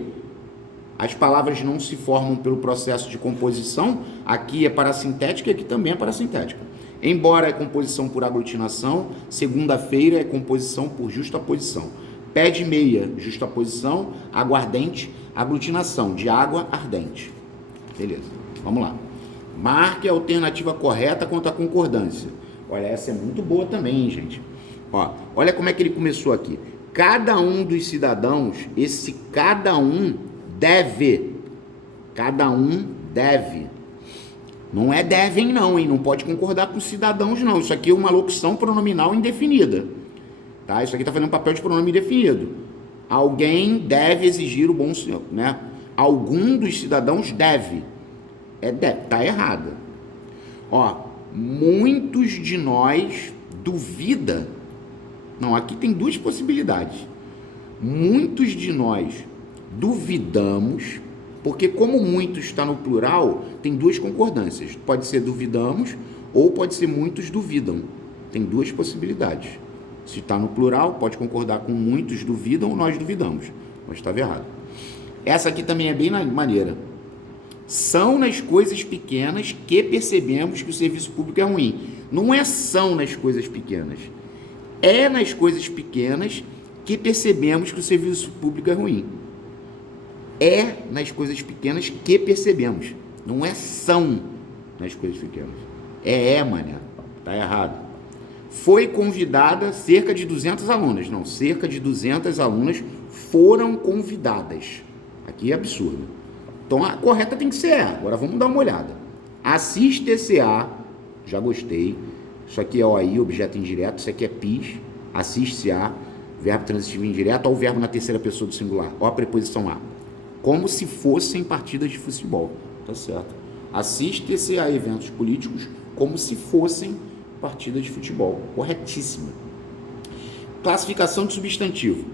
As palavras não se formam pelo processo de composição. Aqui é parassintética e aqui também é parassintética. Embora é composição por aglutinação, segunda-feira é composição por justaposição. Pé de meia, justaposição, aguardente, aglutinação, de água ardente. Beleza, vamos lá. Marque a alternativa correta quanto à concordância. Olha, essa é muito boa também, hein, gente. Ó, olha como é que ele começou aqui. Cada um dos cidadãos, esse cada um deve. Cada um deve. Não é devem não, hein? Não pode concordar com cidadãos não. Isso aqui é uma locução pronominal indefinida. Tá? Isso aqui está fazendo papel de pronome indefinido. Alguém deve exigir o bom senhor, né? Algum dos cidadãos deve. Tá errado. Ó, muitos de nós duvida. Não, aqui tem duas possibilidades. Muitos de nós duvidamos, porque como muitos está no plural, tem duas concordâncias. Pode ser duvidamos ou pode ser muitos duvidam. Tem duas possibilidades. Se está no plural, pode concordar com muitos duvidam ou nós duvidamos. Mas estava errado. Essa aqui também é bem maneira. São nas coisas pequenas que percebemos que o serviço público é ruim. Não é são nas coisas pequenas. É nas coisas pequenas que percebemos que o serviço público é ruim. É nas coisas pequenas que percebemos. Não é são nas coisas pequenas. mané. Tá errado. Foi convidada cerca de 200 alunas. Não, cerca de 200 alunas foram convidadas. Aqui é absurdo. Então a correta tem que ser A. Agora vamos dar uma olhada. Assiste-se-a. Já gostei. Isso aqui é OI, objeto indireto. Isso aqui é PIS. Assiste-se-a. Verbo transitivo indireto. Olha o verbo na terceira pessoa do singular. Olha a preposição A. Como se fossem partidas de futebol. Tá certo. Assiste-se a eventos políticos como se fossem partidas de futebol. Corretíssimo. Classificação de substantivo.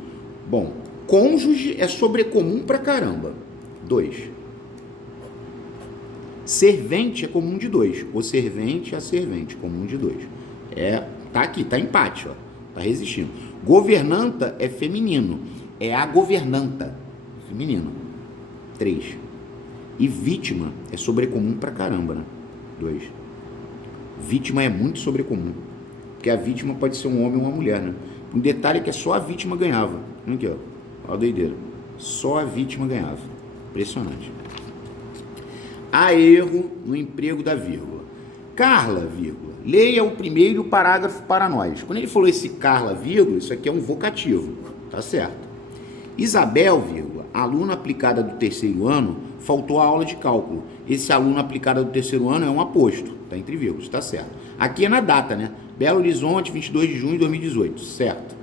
Bom, cônjuge é sobrecomum pra caramba. 2. Servente é comum de 2. O servente é a servente, comum de 2. Tá aqui, tá empate, ó. Tá resistindo. Governanta é feminino. É a governanta. Feminino. 3. E vítima é sobrecomum pra caramba, né? 2. Vítima é muito sobrecomum. Porque a vítima pode ser um homem ou uma mulher, né? Um detalhe é que só a vítima ganhava. Aqui, ó. Olha a doideira. Só a vítima ganhava. Impressionante. Há erro no emprego da vírgula. Carla, vírgula. Leia o primeiro parágrafo para nós. Quando ele falou esse Carla, vírgula, isso aqui é um vocativo. Tá certo. Isabel, vírgula. aluno aplicada do terceiro ano, faltou a aula de cálculo. Esse aluno aplicada do terceiro ano é um aposto, tá entre vírgulas, tá certo. Aqui é na data, né? Belo Horizonte, 22 de junho de 2018, certo.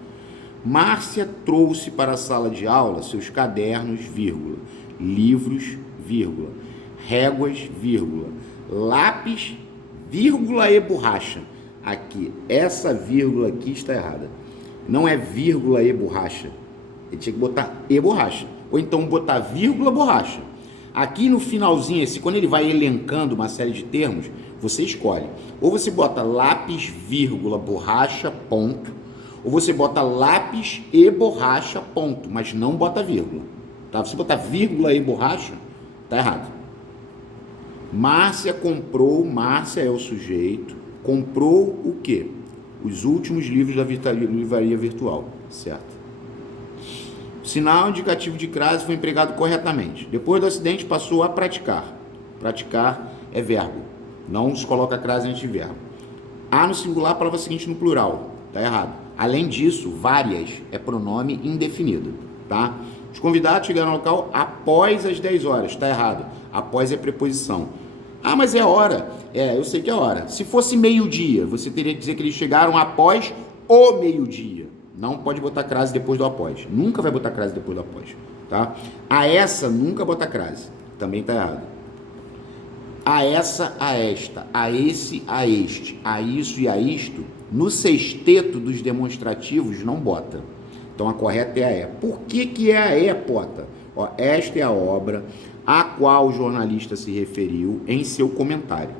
Márcia trouxe para a sala de aula seus cadernos, vírgula, livros, vírgula, réguas, vírgula, lápis, vírgula e borracha. Aqui, essa vírgula aqui está errada. Não é vírgula e borracha. Ele tinha que botar e borracha. Ou então botar vírgula borracha. Aqui no finalzinho, quando ele vai elencando uma série de termos, você escolhe. Ou você bota lápis, vírgula, borracha, ponto. Ou você bota lápis e borracha, ponto. Mas não bota vírgula. Tá? Se botar vírgula e borracha, tá errado. Márcia comprou, Márcia é o sujeito, comprou o quê? Os últimos livros da livraria virtual, certo? O sinal indicativo de crase foi empregado corretamente. Depois do acidente, passou a praticar. Praticar é verbo. Não se coloca crase antes de verbo. A no singular, palavra seguinte no plural. Tá errado. Além disso, várias é pronome indefinido, tá? Os convidados chegaram ao local após as 10 horas. Tá errado. Após é preposição. Ah, mas é hora. É, eu sei que é hora. Se fosse meio-dia, você teria que dizer que eles chegaram após o meio-dia. Não pode botar crase depois do após. Nunca vai botar crase depois do após, tá? A essa, nunca bota crase. Também tá errado. A essa, a esta, a esse, a este, a isso e a isto, no sexteto dos demonstrativos não bota. Então a correta é a é. Por que é a é, Pota? Ó, esta é a obra a qual o jornalista se referiu em seu comentário.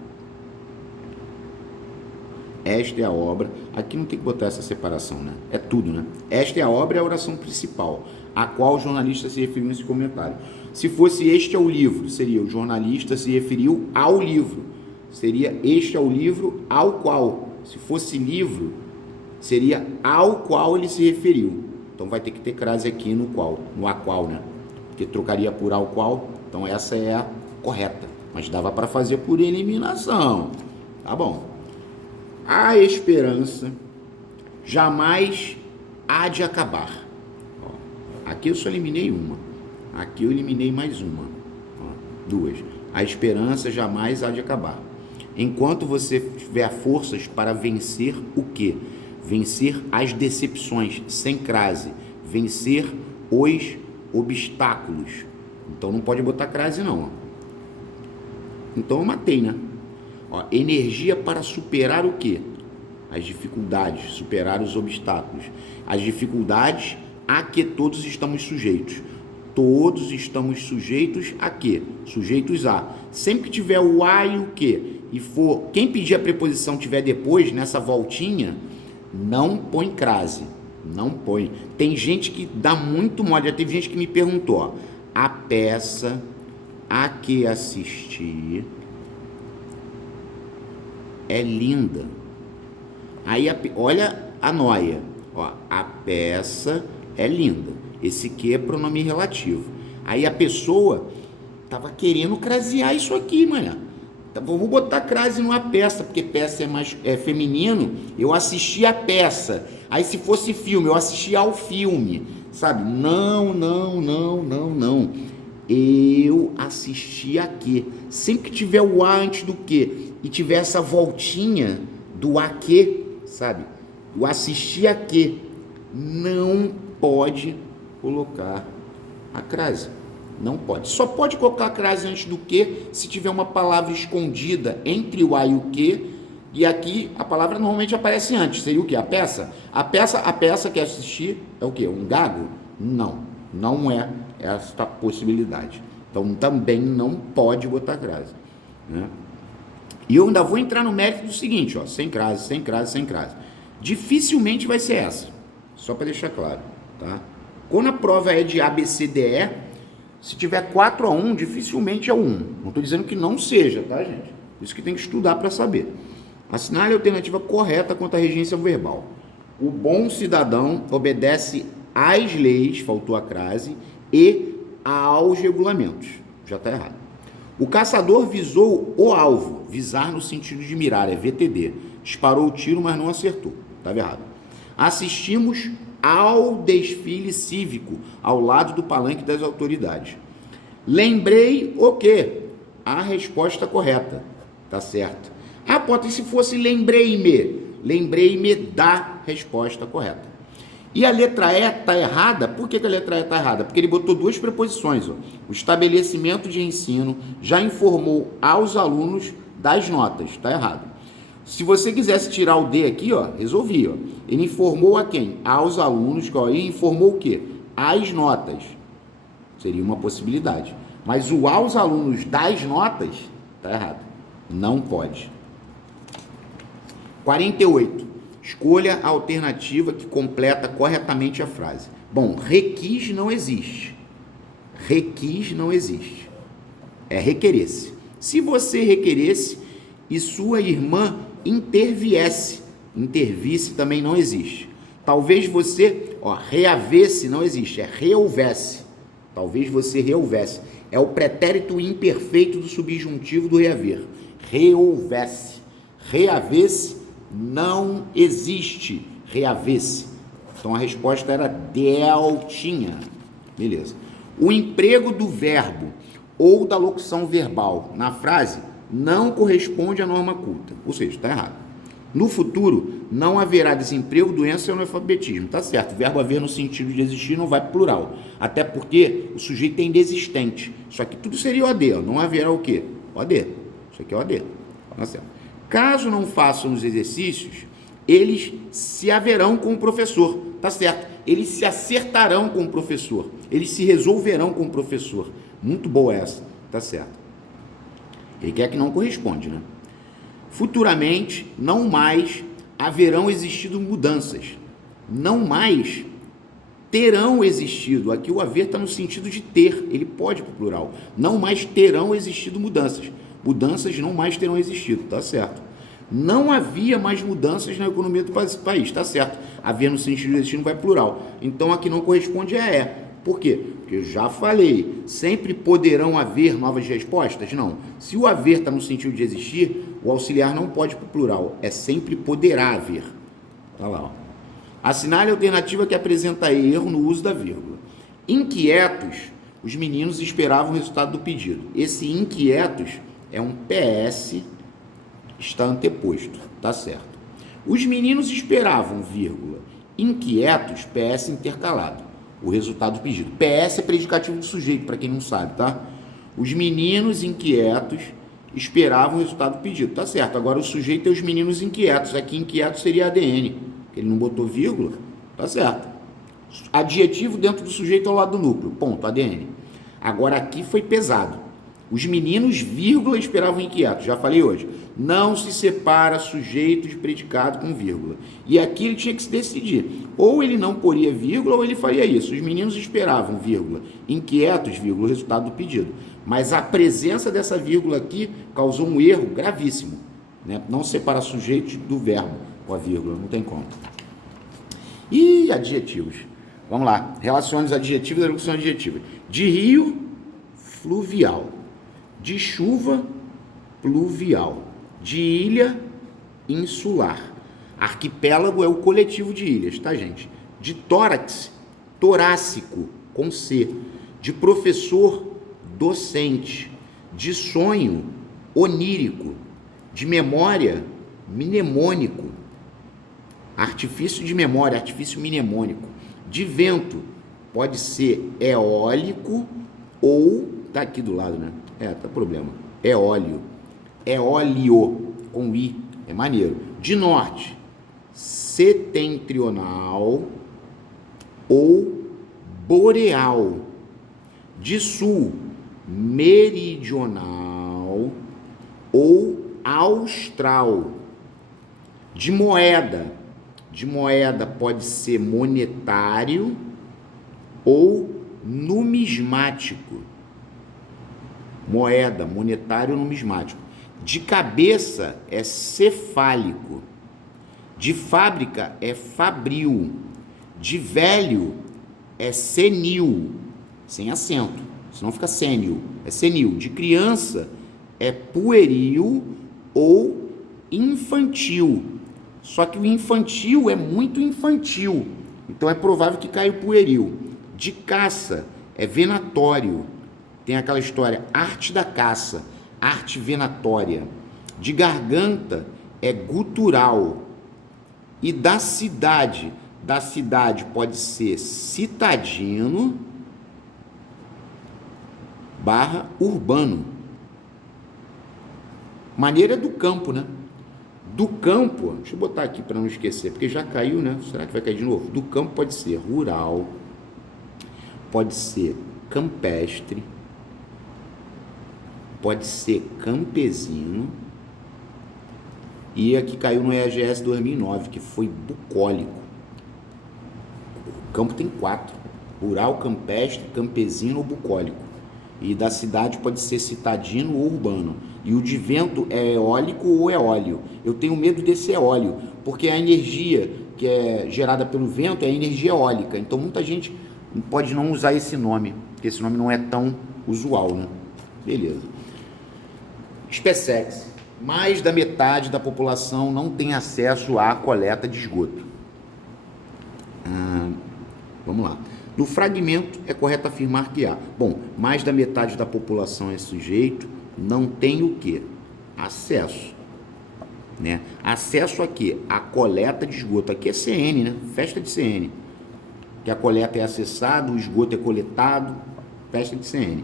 Esta é a obra. Aqui não tem que botar essa separação, né? É tudo, né? Esta é a obra, é a oração principal, a qual o jornalista se referiu nesse comentário. Se fosse este é o livro, seria o jornalista se referiu ao livro. Seria este é o livro ao qual. Se fosse livro, seria ao qual ele se referiu. Então vai ter que ter crase aqui no qual, no a qual, né? Porque trocaria por ao qual. Então essa é a correta. Mas dava para fazer por eliminação. Tá bom. A esperança jamais há de acabar. Ó, aqui eu só eliminei uma. Aqui eu eliminei mais uma. Ó, duas. A esperança jamais há de acabar. Enquanto você tiver forças para vencer o quê? Vencer as decepções, sem crase. Vencer os obstáculos. Então não pode botar crase não. Ó. Então eu matei, né? Ó, energia para superar o quê? As dificuldades, superar os obstáculos. As dificuldades a que todos estamos sujeitos. Todos estamos sujeitos a quê? Sujeitos a. Sempre que tiver o a e o que, e for, quem pedir a preposição tiver depois, nessa voltinha, não põe crase. Não põe. Tem gente que dá muito mole. Já teve gente que me perguntou, ó, a peça a que assisti é linda. Aí, olha a noia. Ó, a peça é linda. Esse que é pronome relativo. Aí a pessoa tava querendo crasear isso aqui, mano. Vou botar crase numa peça, porque peça é feminino. Eu assisti a peça. Aí se fosse filme, eu assisti ao filme. Sabe? Não. Eu assisti a quê? Sempre que tiver o a antes do que e tiver essa voltinha do a que, sabe? O assistir a quê? Não pode colocar a crase. Não pode. Só pode colocar a crase antes do que se tiver uma palavra escondida entre o a e o que. E aqui a palavra normalmente aparece antes. Seria o quê? A peça? A peça que assistir é o quê? Um gago? Não é esta possibilidade. Então também não pode botar crase, né? E eu ainda vou entrar no mérito do seguinte, ó, sem crase. Dificilmente vai ser essa. Só para deixar claro, tá? Quando a prova é de A, B, C, D, E, se tiver 4-1, dificilmente é o 1. Não estou dizendo que não seja, tá, gente? Isso que tem que estudar para saber. Assinale a alternativa correta quanto à regência verbal. O bom cidadão obedece às leis, faltou a crase, e aos regulamentos. Já está errado. O caçador visou o alvo. Visar no sentido de mirar, é VTD. Disparou o tiro, mas não acertou. Estava errado. Assistimos ao desfile cívico, ao lado do palanque das autoridades. Lembrei o quê? A resposta correta, tá certo? Ah, pode, se fosse lembrei-me da resposta correta. E a letra E está errada. Por que a letra E está errada? Porque ele botou duas preposições. Ó. O estabelecimento de ensino já informou aos alunos das notas. Está errado. Se você quisesse tirar o D aqui, ó, resolvi. Ó. Ele informou a quem? Aos alunos. Ó, e informou o quê? As notas. Seria uma possibilidade. Mas o aos alunos das notas está errado. Não pode. 48. Escolha a alternativa que completa corretamente a frase. Bom, requis não existe. Requis não existe. É requeresse. Se você requeresse e sua irmã interviesse, intervisse também não existe. Talvez você, reavesse não existe, é rehouvesse. Talvez você rehouvesse. É o pretérito imperfeito do subjuntivo do reaver. Rehouvesse. Reavesse não existe. Reavesse. Então a resposta era deltinha. Beleza. O emprego do verbo ou da locução verbal na frase não corresponde à norma culta. Ou seja, está errado. No futuro, não haverá desemprego, doença e analfabetismo. Tá certo. O verbo haver no sentido de existir não vai para plural. Até porque o sujeito é indesistente. Isso aqui tudo seria OD. Não haverá o quê? OD. Isso aqui é OD. Tá certo. Caso não façam os exercícios, eles se haverão com o professor. Tá certo. Eles se acertarão com o professor. Eles se resolverão com o professor. Muito boa essa. Tá certo. Ele quer que não corresponde, né? Futuramente, não mais haverão existido mudanças. Não mais terão existido. Aqui o haver está no sentido de ter. Ele pode para o plural. Não mais terão existido mudanças. Mudanças não mais terão existido. Tá certo. Não havia mais mudanças na economia do país. Tá certo. Haver no sentido de existir não vai plural. Então aqui não corresponde a é. Por quê? Porque eu já falei, sempre poderão haver novas respostas? Não. Se o haver está no sentido de existir, o auxiliar não pode para o plural, é sempre poderá haver. Tá lá, ó. Assinale a alternativa que apresenta erro no uso da vírgula. Inquietos, os meninos esperavam o resultado do pedido. Esse inquietos é um PS, está anteposto, tá certo. Os meninos esperavam, vírgula, inquietos, PS intercalado. O resultado do pedido. PS é predicativo do sujeito, para quem não sabe, tá? Os meninos inquietos esperavam o resultado do pedido. Tá certo. Agora o sujeito é os meninos inquietos. Aqui inquieto seria ADN. Ele não botou vírgula. Tá certo. Adjetivo dentro do sujeito ao lado do núcleo. Ponto. ADN. Agora aqui foi pesado. Os meninos, vírgula, esperavam inquietos. Já falei hoje. Não se separa sujeito de predicado com vírgula. E aqui ele tinha que se decidir. Ou ele não poria vírgula, ou ele faria isso. Os meninos esperavam, vírgula, inquietos, vírgula, o resultado do pedido. Mas a presença dessa vírgula aqui causou um erro gravíssimo. Né? Não separa sujeito do verbo com a vírgula, não tem como. E adjetivos. Vamos lá. Relacione os adjetivos da locução adjetiva. De rio, fluvial. De chuva, pluvial. De ilha, insular. Arquipélago é o coletivo de ilhas, tá, gente? De tórax, torácico, com C. De professor, docente. De sonho, onírico. De memória, mnemônico. Artifício de memória, artifício mnemônico. De vento, pode ser eólico ou... Tá aqui do lado, né? Tá problema. Eólio. Eólio, com I. É maneiro. De norte, setentrional ou boreal. De sul, meridional ou austral. De moeda pode ser monetário ou numismático. Moeda, monetário ou numismático. De cabeça é cefálico. De fábrica é fabril. De velho é senil, sem acento, senão fica senil, é senil. De criança é pueril ou infantil. Só que o infantil é muito infantil. Então é provável que caiu pueril. De caça é venatório. Tem aquela história, arte da caça, arte venatória. De garganta é gutural. E da cidade pode ser citadino / urbano. Maneira do campo, né? Do campo, deixa eu botar aqui para não esquecer, porque já caiu, né? Será que vai cair de novo? Do campo pode ser rural, pode ser campestre, pode ser campesino, e aqui caiu no EAGS 2009, que foi bucólico. O campo tem 4, rural, campestre, campesino ou bucólico. E da cidade pode ser citadino ou urbano. E o de vento é eólico ou eólio. Eu tenho medo desse eólio, porque a energia que é gerada pelo vento é energia eólica. Então muita gente pode não usar esse nome, porque esse nome não é tão usual, né? Beleza. SpaceX. Mais da metade da população não tem acesso à coleta de esgoto. Vamos lá. No fragmento, é correto afirmar que há. Bom, mais da metade da população é sujeito, não tem o quê? Acesso. Né? Acesso a quê? A coleta de esgoto. Aqui é CN, né? Festa de CN. Que a coleta é acessada, o esgoto é coletado, festa de CN.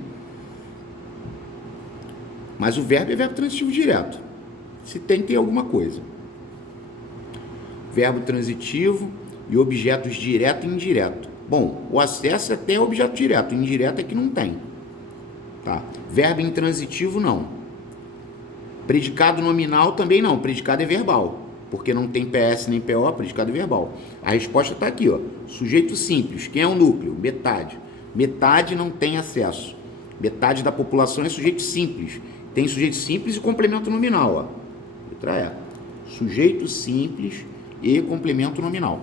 Mas o verbo é verbo transitivo direto. Se tem alguma coisa. Verbo transitivo e objetos direto e indireto. Bom, o acesso até é objeto direto, o indireto é que não tem. Tá? Verbo intransitivo, não. Predicado nominal também não, predicado é verbal, porque não tem PS nem PO, predicado é verbal. A resposta está aqui, ó. Sujeito simples, quem é o núcleo? Metade. Metade não tem acesso. Metade da população é sujeito simples. Tem sujeito simples e complemento nominal, ó. Letra E. Sujeito simples e complemento nominal.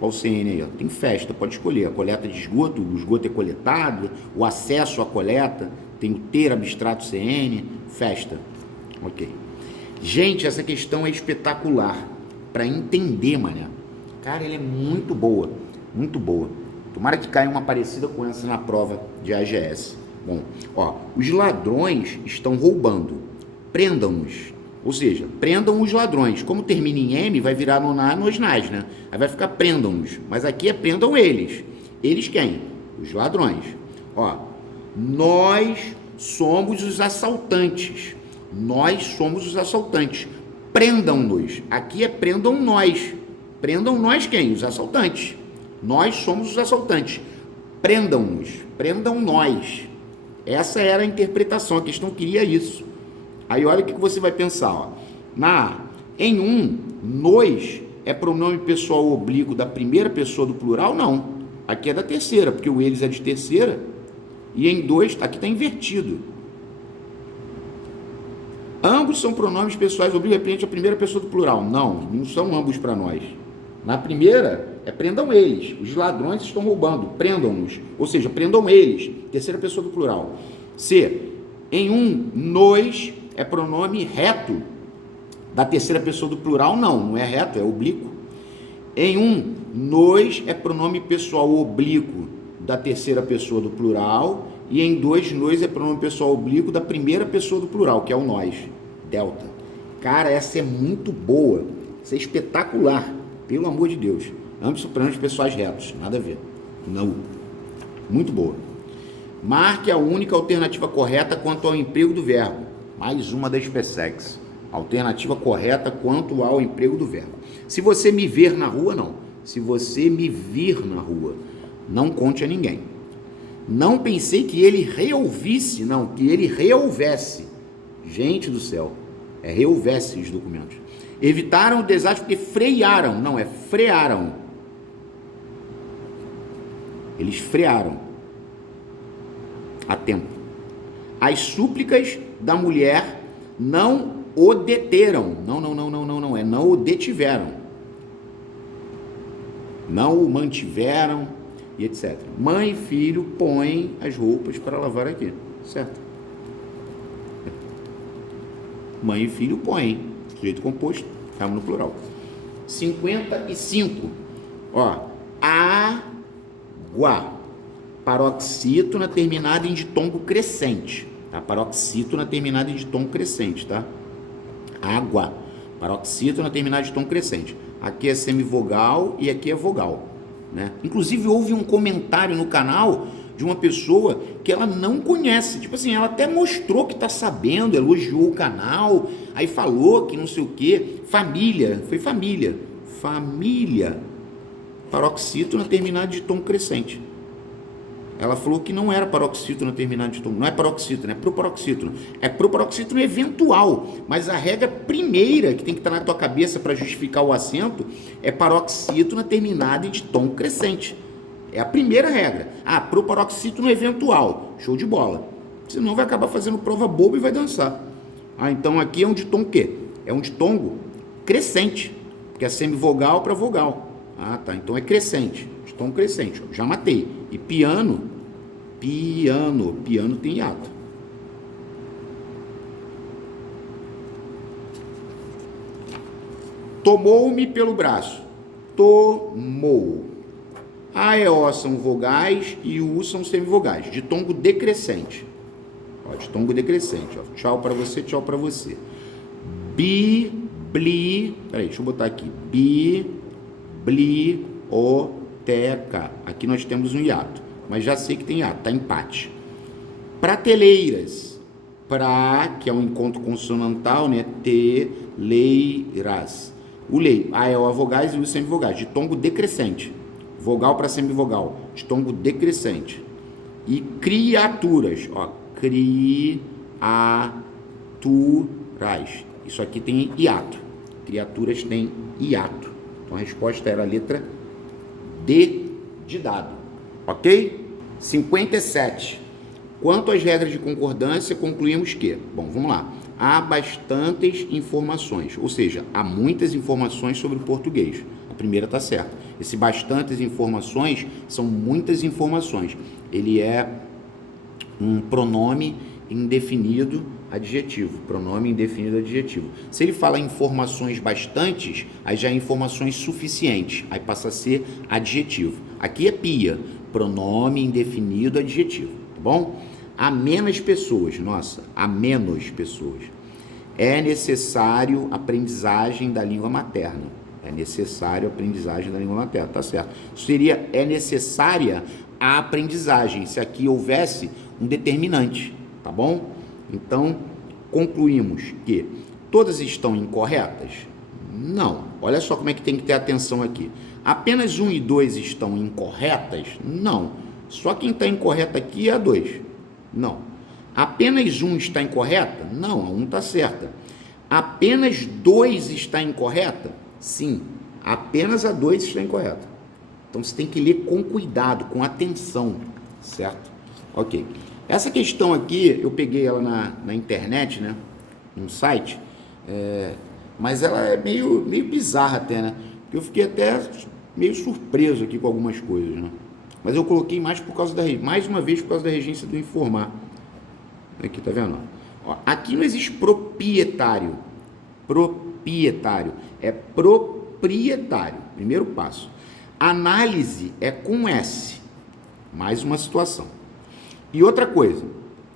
Olha o CN aí, ó. Tem festa, pode escolher. A coleta de esgoto, o esgoto é coletado, o acesso à coleta, tem o ter abstrato CN, festa. Ok. Gente, essa questão é espetacular para entender, mané. Cara, ela é muito boa, muito boa. Tomara que caia uma parecida com essa na prova de AGS. Bom, ó, os ladrões estão roubando. Prendam-nos. Ou seja, prendam os ladrões. Como termina em M, vai virar no na, nos nas, né? Aí vai ficar prendam-nos. Mas aqui é prendam eles. Eles quem? Os ladrões. Ó, nós somos os assaltantes. Nós somos os assaltantes. Prendam-nos. Aqui é prendam nós. Prendam nós quem? Os assaltantes. Nós somos os assaltantes. Prendam-nos. Prendam nós. Essa era a interpretação. A questão queria isso. Aí olha o que você vai pensar, ó. Em um, nós é pronome pessoal oblíquo da primeira pessoa do plural? Não. Aqui é da terceira, porque o eles é de terceira. E em dois, aqui está invertido. Ambos são pronomes pessoais oblíquos referentes à primeira pessoa do plural. Não são ambos para nós. Na primeira, é prendam eles. Os ladrões estão roubando. Prendam-nos. Ou seja, prendam eles. Terceira pessoa do plural. C. Em um, nós é pronome reto da terceira pessoa do plural? Não é reto, é oblíquo. Em um, nós é pronome pessoal oblíquo da terceira pessoa do plural. E em dois, nós é pronome pessoal oblíquo da primeira pessoa do plural, que é o nós, delta. Cara, essa é muito boa. Isso é espetacular. Pelo amor de Deus. Ambos são pronomes pessoais retos. Nada a ver. Não. Muito boa. Marque a única alternativa correta quanto ao emprego do verbo. Mais uma da SpaceX. Alternativa correta quanto ao emprego do verbo. Se você me ver na rua, não. Se você me vir na rua, não conte a ninguém. Não pensei que ele reouvisse, não, que ele reouvesse. Gente do céu, é reouvesse os documentos. Evitaram o desastre porque frearam, não, é frearam. Eles frearam a tempo. As súplicas da mulher não o deteram. Não, é não o detiveram. Não o mantiveram e etc. Mãe e filho põem as roupas para lavar aqui, certo? Mãe e filho põem. Sujeito composto, estamos no plural. 55. Ó, água. Paroxítona terminada em ditongo crescente, tá? Paroxítona terminada em ditongo crescente, tá? Água. Paroxítona terminada em ditongo crescente. Aqui é semivogal e aqui é vogal, né? Inclusive houve um comentário no canal de uma pessoa que ela não conhece, tipo assim, ela até mostrou que tá sabendo, elogiou o canal, aí falou que não sei o que, família, paroxítona terminada de tom crescente. Ela falou que não era paroxítona terminada de tom, não é paroxítona, é proparoxítona. É proparoxítona eventual, mas a regra primeira que tem que estar na tua cabeça para justificar o acento é paroxítona terminada de tom crescente. É a primeira regra. Ah, proparoxítona eventual. Show de bola. Senão vai acabar fazendo prova boba e vai dançar. Ah, então aqui é um ditongo o quê? É um ditongo crescente, porque é semivogal para vogal. Ah, tá. Então é crescente. Ditongo crescente. Já matei. E piano tem hiato. Tomou-me pelo braço. Tomou. A e O são vogais e o U são semivogais. Ditongo decrescente. Ó, ditongo decrescente. Ó. Tchau para você, tchau para você. Peraí, deixa eu botar aqui. Biblioteca. Aqui nós temos um hiato, mas já sei que tem hiato, tá empate. Prateleiras. Que é um encontro consonantal, né? Teleiras. O lei, A e O vogais e U semivogais. Ditongo decrescente. Vogal para semivogal, ditongo decrescente. E criaturas, ó, criaturas. Isso aqui tem hiato. Criaturas tem hiato. Então a resposta era a letra D de dado. Ok? 57. Quanto às regras de concordância, concluímos que, bom, vamos lá. Há bastantes informações, ou seja, há muitas informações sobre o português. A primeira está certa. Esse bastantes informações são muitas informações. Ele é um pronome indefinido adjetivo. Pronome indefinido adjetivo. Se ele fala informações bastantes, aí já é informações suficientes. Aí passa a ser adjetivo. Aqui é pia. Pronome indefinido adjetivo. Tá bom? A menos pessoas. Nossa, a menos pessoas. É necessário aprendizagem da língua materna. É necessário a aprendizagem da língua materna, tá certo. Seria, é necessária a aprendizagem, se aqui houvesse um determinante, tá bom? Então, concluímos que todas estão incorretas? Não. Olha só como é que tem que ter atenção aqui. Apenas 1 e 2 estão incorretas? Não. Só quem está incorreta aqui é a 2. Não. Apenas 1 está incorreta? Não, a 1 está certa. Apenas 2 está incorreta? Sim, apenas a 2 está incorreta. Então você tem que ler com cuidado, com atenção, certo? Ok. Essa questão aqui, eu peguei ela na internet, né? Num site, mas ela é meio bizarra até, né? Eu fiquei até meio surpreso aqui com algumas coisas, né? Mas eu coloquei mais uma vez por causa da regência do informar. Aqui, tá vendo? Ó, aqui não existe proprietário. É proprietário. Primeiro passo. Análise é com S. Mais uma situação. E outra coisa,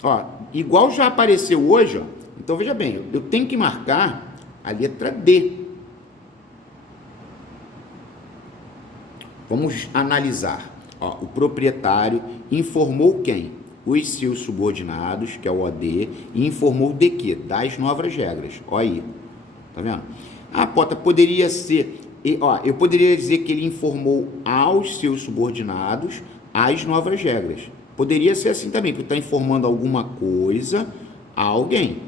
ó, igual já apareceu hoje, ó, então veja bem, eu tenho que marcar a letra D. Vamos analisar. Ó, o proprietário informou quem? Os seus subordinados, que é o OD, e informou de quê? Das novas regras. Ó aí. Tá vendo? Ah, Pota, poderia ser... eu poderia dizer que ele informou aos seus subordinados as novas regras. Poderia ser assim também, porque está informando alguma coisa a alguém.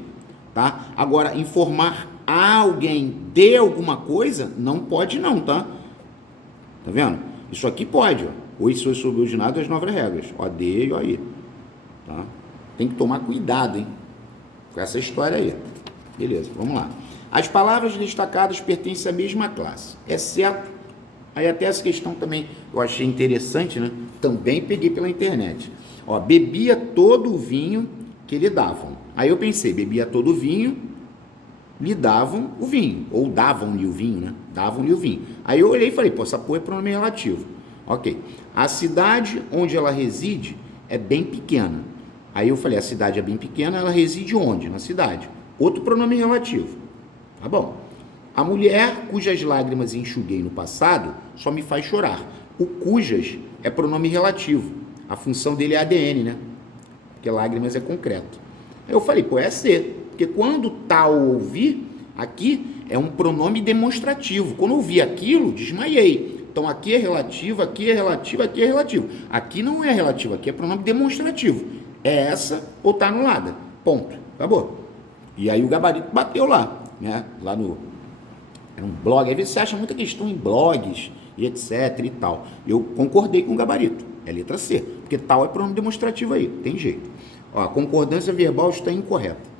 Tá? Agora, informar a alguém de alguma coisa, não pode não, tá? Tá vendo? Isso aqui pode, ó. Os seus subordinados as novas regras. OD e OI. Tá? Tem que tomar cuidado, hein? Com essa história aí. Beleza, vamos lá. As palavras destacadas pertencem à mesma classe, exceto, aí até essa questão também eu achei interessante, né? Também peguei pela internet. Ó, bebia todo o vinho que lhe davam. Aí eu pensei, bebia todo o vinho, lhe davam o vinho, ou davam-lhe o vinho, né? Davam-lhe o vinho. Aí eu olhei e falei, pô, essa porra é pronome relativo. Ok. A cidade onde ela reside é bem pequena. Aí eu falei, a cidade é bem pequena, ela reside onde? Na cidade. Outro pronome relativo. Tá bom. A mulher cujas lágrimas enxuguei no passado só me faz chorar. O cujas é pronome relativo. A função dele é ADN, né? Porque lágrimas é concreto. Aí eu falei, pô, é ser. Porque quando tal ouvir, aqui é um pronome demonstrativo. Quando eu ouvi aquilo, desmaiei. Então aqui é relativo, aqui é relativo, aqui é relativo. Aqui não é relativo, aqui é pronome demonstrativo. É essa ou tá anulada. Ponto. Acabou. E aí o gabarito bateu lá, né? Lá no... Era um blog. Às vezes você acha muita questão em blogs e etc e tal. Eu concordei com o gabarito. É letra C. Porque tal é pronome demonstrativo aí. Tem jeito. Ó, a concordância verbal está incorreta.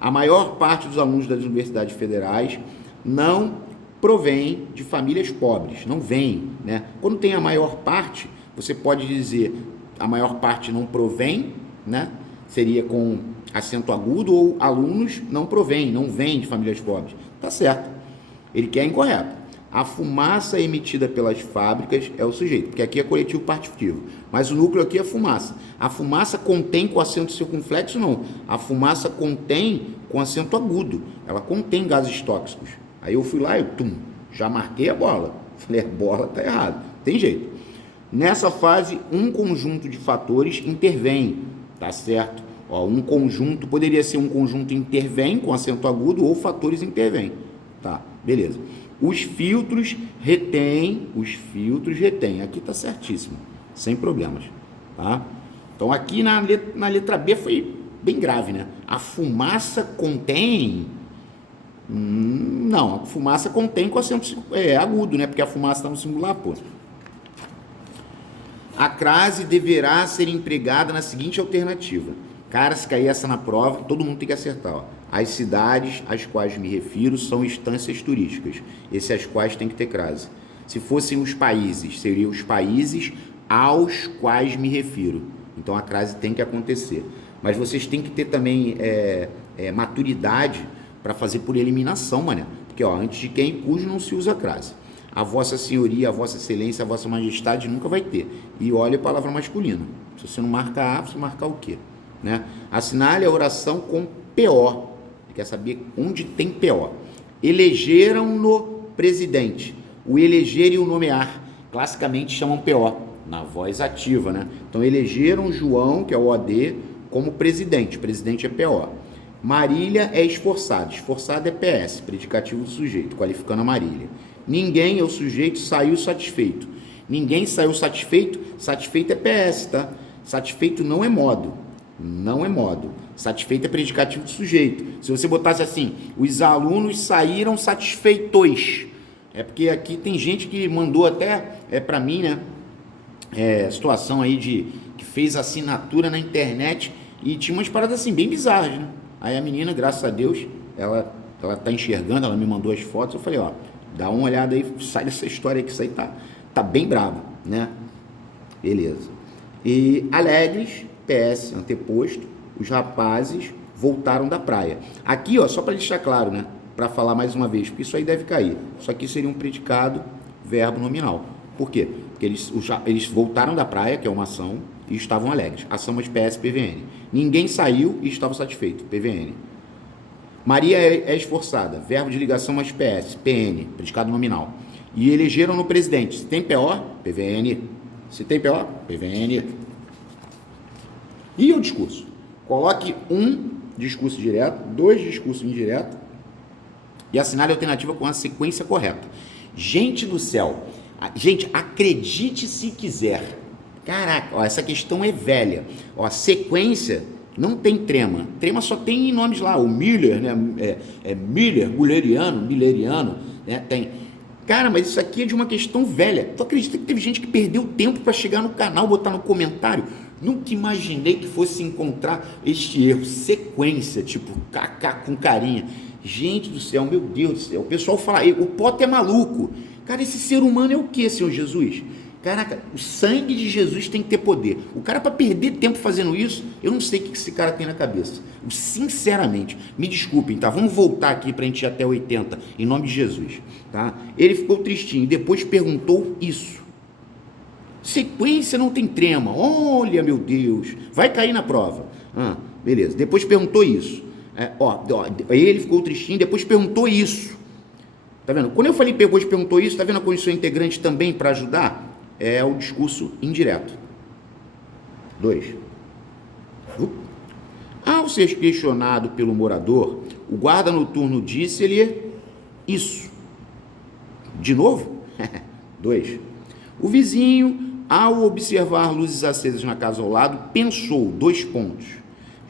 A maior parte dos alunos das universidades federais não provém de famílias pobres, não vem, né? Quando tem a maior parte, você pode dizer a maior parte não provém, né? Seria com acento agudo, ou alunos não provém, não vêm de famílias pobres. Tá certo. Ele quer incorreto. A fumaça emitida pelas fábricas é o sujeito, porque aqui é coletivo participativo, mas o núcleo aqui é fumaça. A fumaça contém com acento circunflexo? Não. A fumaça contém com acento agudo. Ela contém gases tóxicos. Aí eu fui lá e já marquei a bola. Falei, a bola tá errada. Tem jeito. Nessa fase, um conjunto de fatores intervém, tá certo? Ó, um conjunto, poderia ser um conjunto intervém com acento agudo ou fatores intervêm. Tá, beleza. Os filtros retêm. Aqui tá certíssimo, sem problemas, tá? Então aqui na letra B foi bem grave, né? A fumaça contém... Não, a fumaça contém com acento agudo, né? Porque a fumaça está no singular, pô. A crase deverá ser empregada na seguinte alternativa. Cara, se cair essa na prova, todo mundo tem que acertar, ó. As cidades às quais me refiro são instâncias turísticas. Esses às quais tem que ter crase. Se fossem os países, seriam os países aos quais me refiro. Então a crase tem que acontecer. Mas vocês têm que ter também maturidade para fazer por eliminação, mané. Porque, ó, antes de quem, cujo não se usa crase. A vossa senhoria, a vossa excelência, a vossa majestade nunca vai ter. E olha a palavra masculina. Se você não marca A, você marca o quê? Né? Assinale a oração com PO. Quer saber onde tem PO. Elegeram-no presidente. O eleger e o nomear, classicamente chamam PO, na voz ativa, né? Então, elegeram João, que é o OD, como presidente. Presidente é PO. Marília é esforçado. Esforçado é PS, predicativo do sujeito, qualificando a Marília. Ninguém é o sujeito, saiu satisfeito. Ninguém saiu satisfeito. Satisfeito é PS, tá? Satisfeito não é modo. Não é modo. Satisfeito é predicativo do sujeito. Se você botasse assim, os alunos saíram satisfeitos. É porque aqui tem gente que mandou até para mim, né? Situação aí que fez assinatura na internet e tinha umas paradas assim bem bizarras, né? Aí a menina, graças a Deus, ela tá enxergando, ela me mandou as fotos, eu falei, ó, dá uma olhada aí, sai dessa história aí, que isso aí tá bem bravo, né? Beleza. E alegres, PS, anteposto, os rapazes voltaram da praia. Aqui, ó, só para deixar claro, né? Para falar mais uma vez, porque isso aí deve cair. Isso aqui seria um predicado verbo nominal. Por quê? Porque eles voltaram da praia, que é uma ação, e estavam alegres. Ação mais PS, PVN. Ninguém saiu e estava satisfeito, PVN. Maria é esforçada, verbo de ligação mais PS, PN, predicado nominal. E elegeram no presidente. Se tem PO, PVN. Se tem PO, PVN. E o discurso? Coloque um discurso direto, 2 discursos indiretos e assinale a alternativa com a sequência correta. Gente do céu, gente, acredite se quiser. Caraca, ó, essa questão é velha. Ó, a sequência não tem trema. Trema só tem nomes lá. O Miller, né? Miller, Milleriano, né? Tem. Cara, mas isso aqui é de uma questão velha. Tu acredita que teve gente que perdeu tempo para chegar no canal, botar no comentário? Nunca imaginei que fosse encontrar este erro. Sequência, tipo, KK com carinha. Gente do céu, meu Deus do céu. O pessoal fala, o Potter é maluco. Cara, esse ser humano é o que, Senhor Jesus? Caraca, o sangue de Jesus tem que ter poder. O cara, para perder tempo fazendo isso, eu não sei o que esse cara tem na cabeça. Sinceramente, me desculpem, tá? Vamos voltar aqui pra gente ir até 80, em nome de Jesus, tá? Ele ficou tristinho e depois perguntou isso. Sequência não tem trema. Olha, meu Deus, vai cair na prova. Beleza. Depois perguntou isso. Aí ele ficou tristinho, depois perguntou isso. Tá vendo? Quando eu falei depois perguntou isso, tá vendo a condição integrante também para ajudar? É o discurso indireto. 2. Ao ser questionado pelo morador, o guarda noturno disse-lhe isso. De novo? 2. O vizinho, ao observar luzes acesas na casa ao lado, pensou, 2 pontos.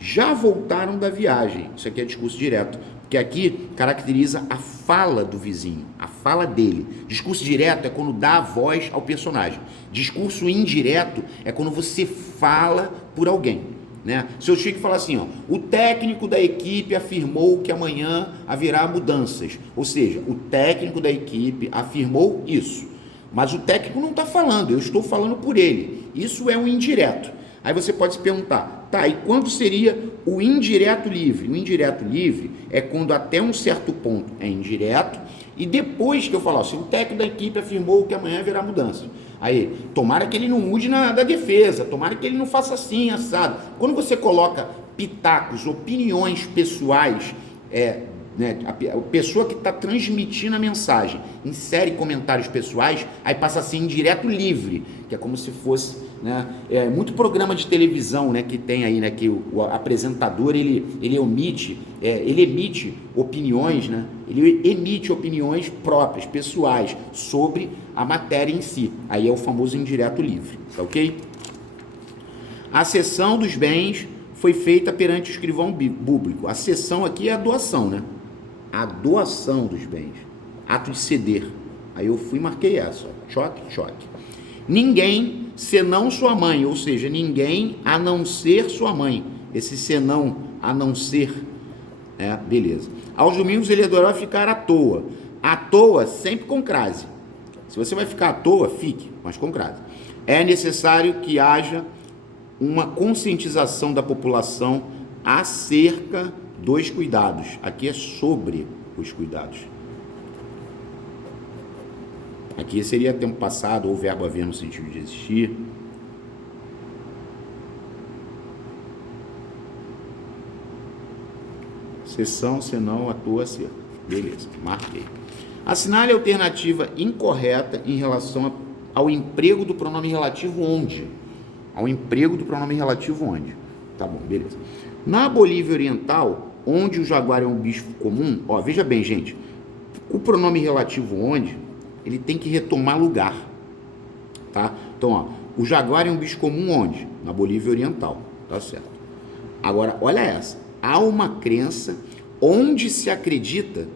Já voltaram da viagem. Isso aqui é discurso direto, porque aqui caracteriza a fala do vizinho, a fala dele. Discurso direto é quando dá a voz ao personagem. Discurso indireto é quando você fala por alguém. Né? Se eu chego e falar assim, o técnico da equipe afirmou que amanhã haverá mudanças. Ou seja, o técnico da equipe afirmou isso. Mas o técnico não está falando, eu estou falando por ele. Isso é um indireto. Aí você pode se perguntar, tá, e quando seria o indireto livre? O indireto livre é quando até um certo ponto é indireto e depois que eu falar, se o técnico da equipe afirmou que amanhã haverá mudança. Aí, tomara que ele não mude da defesa, tomara que ele não faça assim, assado. Quando você coloca pitacos, opiniões pessoais, a pessoa que está transmitindo a mensagem insere comentários pessoais, aí passa a ser indireto livre, que é como se fosse, muito programa de televisão, que tem aí, que o apresentador ele emite opiniões, ele emite opiniões próprias, pessoais, sobre a matéria em si. Aí é o famoso indireto livre, tá ok? A cessão dos bens foi feita perante o escrivão público. A cessão aqui é a doação, a doação dos bens, ato de ceder. Aí eu fui e marquei essa, choque. Ninguém senão sua mãe, ou seja, ninguém a não ser sua mãe. Esse senão a não ser, beleza. Aos domingos ele adorava ficar à toa. À toa sempre com crase. Se você vai ficar à toa, fique, mas com crase. É necessário que haja uma conscientização da população acerca dos cuidados. Aqui é sobre os cuidados. Aqui seria tempo passado ou verbo haver no sentido de existir. Seção, senão, à toa, acerca. Beleza, marquei. Assinale a alternativa incorreta em relação ao emprego do pronome relativo onde? Ao emprego do pronome relativo onde? Tá bom, beleza. Na Bolívia Oriental, onde o jaguar é um bicho comum, veja bem, gente, o pronome relativo onde, ele tem que retomar lugar, tá? Então, o jaguar é um bicho comum onde? Na Bolívia Oriental, tá certo. Agora, olha essa, há uma crença onde se acredita,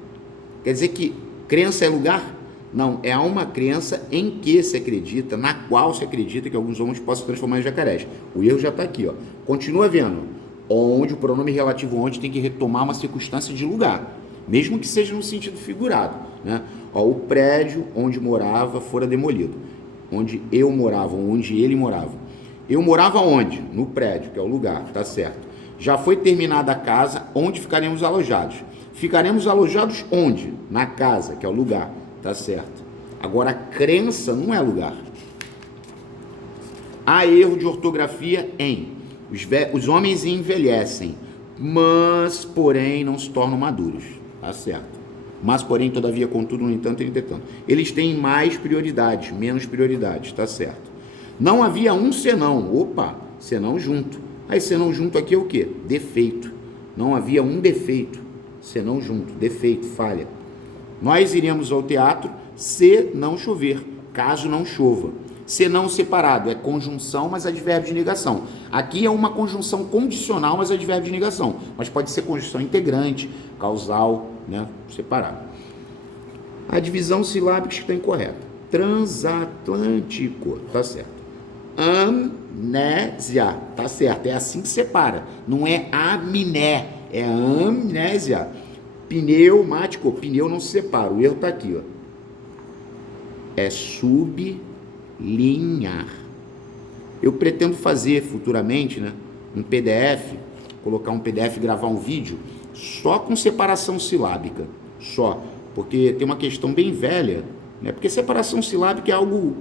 quer dizer que crença é lugar? Não, é uma crença em que se acredita, na qual se acredita que alguns homens possam se transformar em jacarés. O erro já está aqui, Continua vendo, onde o pronome relativo onde tem que retomar uma circunstância de lugar, mesmo que seja no sentido figurado, o prédio onde morava fora demolido, onde eu morava, onde ele morava. Eu morava onde? No prédio, que é o lugar, tá certo. Já foi terminada a casa, onde ficaremos alojados. Ficaremos alojados onde? Na casa, que é o lugar, tá certo. Agora, a crença não é lugar. Há erro de ortografia em os homens envelhecem, mas, porém, não se tornam maduros, tá certo. Mas, porém, todavia, contudo, no entanto, entretanto. Eles têm mais prioridades, menos prioridades, tá certo. Não havia um senão, senão junto. Aí, senão junto aqui é o quê? Defeito. Não havia um defeito, senão junto, defeito, falha. Nós iremos ao teatro se não chover, caso não chova. Se não separado, é conjunção, mas advérbio de negação. Aqui é uma conjunção condicional, mas advérbio de negação. Mas pode ser conjunção integrante, causal, separado. A divisão silábica está incorreta. Transatlântico, tá certo. Amnésia, tá certo. É assim que separa. Não é amné, é amnésia. Pneumático, pneu não se separa. O erro tá aqui, É sublinhar. Eu pretendo fazer futuramente, um PDF, colocar um PDF, gravar um vídeo só com separação silábica, só, porque tem uma questão bem velha, porque separação silábica é algo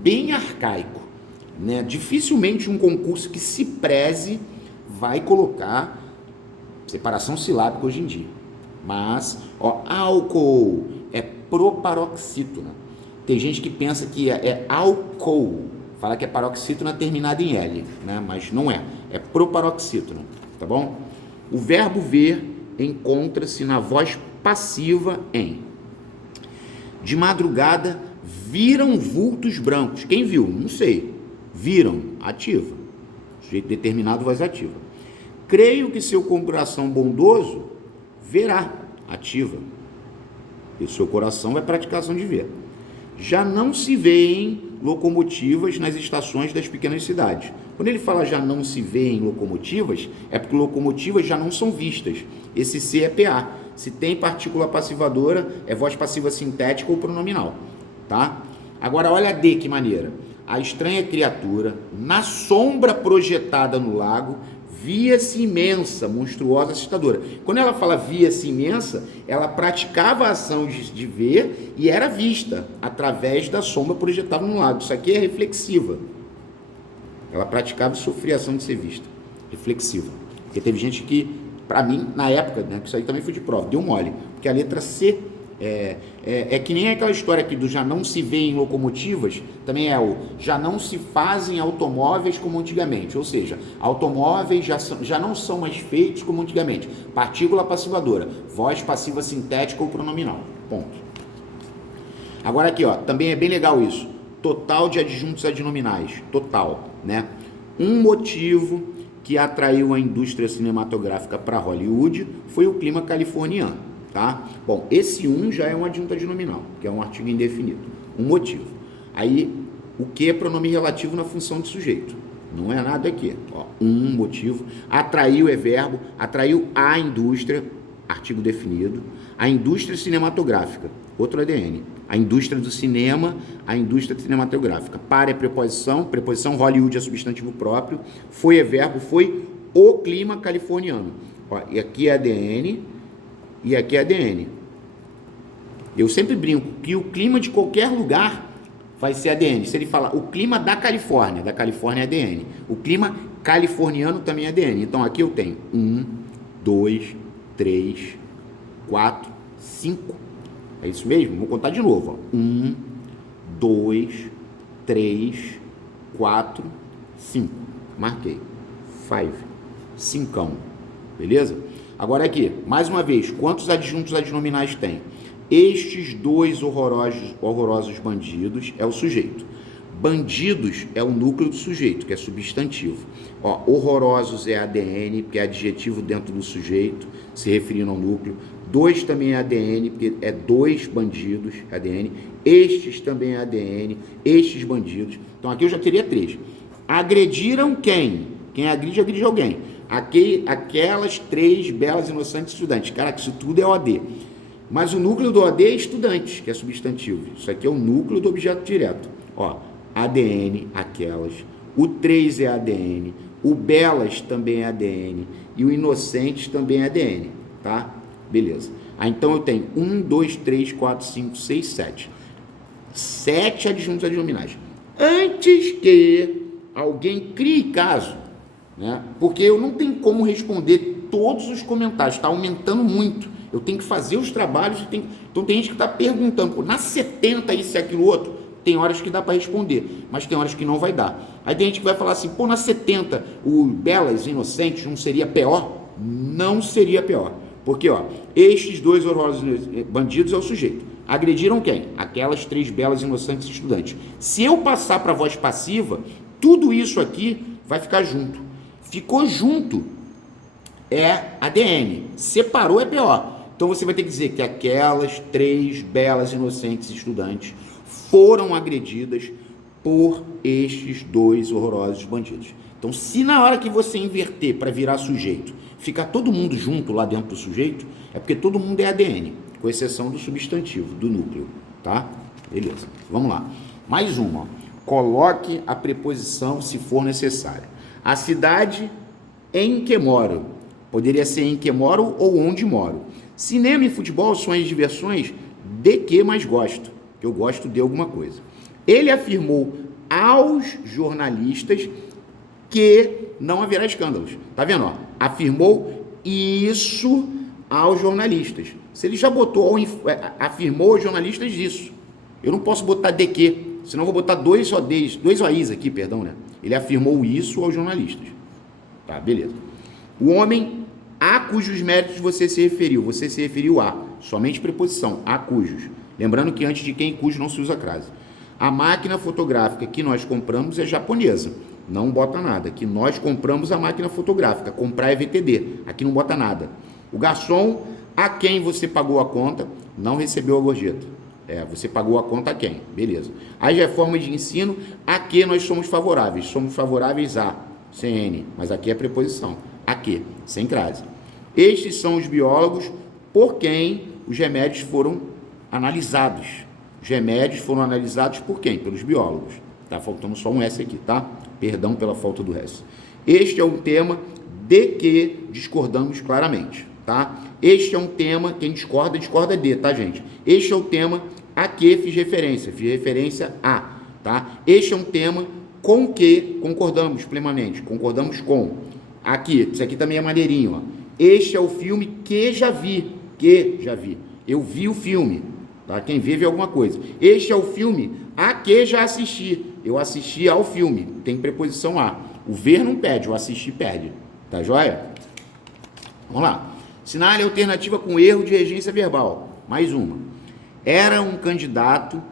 bem arcaico, né? Dificilmente um concurso que se preze vai colocar separação silábica hoje em dia. Mas, ó, álcool é proparoxítona. Tem gente que pensa que é álcool, fala que é paroxítona terminada em L, né? Mas não é, é proparoxítona, tá bom? O verbo ver encontra-se na voz passiva em: de madrugada viram vultos brancos. Quem viu? Não sei. Viram, ativa. Sujeito determinado, voz ativa. Creio que seu coração bondoso verá, ativa. E seu coração vai praticar a ação de ver. Já não se vêem locomotivas nas estações das pequenas cidades. Quando ele fala já não se vêem locomotivas, é porque locomotivas já não são vistas. Esse C é PA. Se tem partícula passivadora, é voz passiva sintética ou pronominal, tá? Agora olha a D, que maneira. A estranha criatura, na sombra projetada no lago, via-se imensa, monstruosa, assustadora. Quando ela fala via-se imensa, ela praticava a ação de ver e era vista através da sombra projetada no lago. Isso aqui é reflexiva. Ela praticava e sofria a ação de ser vista. Reflexiva. Porque teve gente que, para mim, na época, né, que isso aí também foi de prova, deu mole. Porque a letra C é que nem aquela história aqui do já não se vê em locomotivas, também é o já não se fazem automóveis como antigamente, ou seja, automóveis já não são mais feitos como antigamente. Partícula passivadora, voz passiva sintética ou pronominal. Ponto. Agora aqui, ó, também é bem legal isso. Total de adjuntos adnominais, total, né? Um motivo que atraiu a indústria cinematográfica para Hollywood foi o clima californiano. Tá? Bom, esse já é um adjunto adnominal, que é um artigo indefinido. Um motivo. Aí, o que é pronome relativo na função de sujeito? Não é nada aqui. Ó, um motivo. Atraiu é verbo. Atraiu a indústria, artigo definido. A indústria cinematográfica, outro ADN. A indústria do cinema, a indústria cinematográfica. Para é preposição Hollywood é substantivo próprio. Foi é verbo, foi o clima californiano. Ó, e aqui é ADN. E aqui é ADN. Eu sempre brinco que o clima de qualquer lugar vai ser ADN. Se ele falar o clima da Califórnia é ADN. O clima californiano também é ADN. Então aqui eu tenho 1, 2, 3, 4, 5. É isso mesmo? Vou contar de novo. 1, 2, 3, 4, 5. Marquei. 5. 5. Beleza? Agora aqui, mais uma vez, quantos adjuntos adnominais tem? Estes dois horrorosos bandidos é o sujeito. Bandidos é o núcleo do sujeito, que é substantivo. Ó, horrorosos é ADN, que é adjetivo dentro do sujeito, se referindo ao núcleo. Dois também é ADN, porque é dois bandidos, ADN. Estes também é ADN, estes bandidos. Então aqui eu já teria 3. Agrediram quem? Quem agride alguém. Aquelas 3 belas inocentes estudantes. Cara, isso tudo é OD. Mas o núcleo do OD é estudantes, que é substantivo. Isso aqui é o núcleo do objeto direto. Ó, ADN, aquelas. O 3 é ADN. O belas também é ADN. E o inocentes também é ADN. Tá? Beleza. Então eu tenho 1, 2, 3, 4, 5, 6, 7. 7 adjuntos adnominais. Antes que alguém crie caso, né? Porque eu não tenho como responder todos os comentários, está aumentando muito. Eu tenho que fazer os trabalhos. Então tem gente que está perguntando, na 70 isso e aquilo outro. Tem horas que dá para responder, mas tem horas que não vai dar. Aí tem gente que vai falar assim, na 70 o belas inocentes não seria pior? Não seria pior. Porque, ó, estes dois horrorosos bandidos é o sujeito. Agrediram quem? Aquelas 3 belas inocentes estudantes. Se eu passar para a voz passiva, tudo isso aqui vai ficar junto. Ficou junto é ADN. Separou é pior. Então você vai ter que dizer que aquelas 3 belas inocentes estudantes foram agredidas por estes 2 horrorosos bandidos. Então, se na hora que você inverter para virar sujeito, ficar todo mundo junto lá dentro do sujeito, é porque todo mundo é ADN, com exceção do substantivo, do núcleo, tá? Beleza, vamos lá. Mais uma, ó. Coloque a preposição se for necessário. A cidade em que moro. Poderia ser em que moro ou onde moro. Cinema e futebol são as diversões de que mais gosto. Eu gosto de alguma coisa. Ele afirmou aos jornalistas que não haverá escândalos. Tá vendo? Ó? Afirmou isso aos jornalistas. Se ele já botou, afirmou aos jornalistas isso, eu não posso botar de que, senão eu vou botar dois OIs aqui, perdão, né? Ele afirmou isso aos jornalistas. Tá, beleza. O homem a cujos méritos você se referiu a, somente preposição, a cujos. Lembrando que antes de quem e cujo não se usa crase. A máquina fotográfica que nós compramos é japonesa. Não bota nada. Que nós compramos a máquina fotográfica. Comprar é VTD. Aqui não bota nada. O garçom a quem você pagou a conta não recebeu a gorjeta. Você pagou a conta a quem? Beleza. As reformas de ensino a que nós somos favoráveis. Somos favoráveis a CN, mas aqui é preposição. A que? Sem crase. Estes são os biólogos por quem os remédios foram analisados. Os remédios foram analisados por quem? Pelos biólogos. Tá faltando só um S aqui, tá? Perdão pela falta do S. Este é um tema de que discordamos claramente, tá? Este é um tema, quem discorda, discorda de, tá, gente? Este é o tema a que fiz referência a, tá? Este é um tema com que concordamos plenamente, concordamos com. Aqui, isso aqui também é maneirinho, ó. Este é o filme que já vi. Eu vi o filme, tá? Quem vê alguma coisa. Este é o filme a que já assisti. Eu assisti ao filme. Tem preposição a. O ver não pede, o assistir pede. Tá joia? Vamos lá. Sinale a alternativa com erro de regência verbal. Mais uma. Era um candidato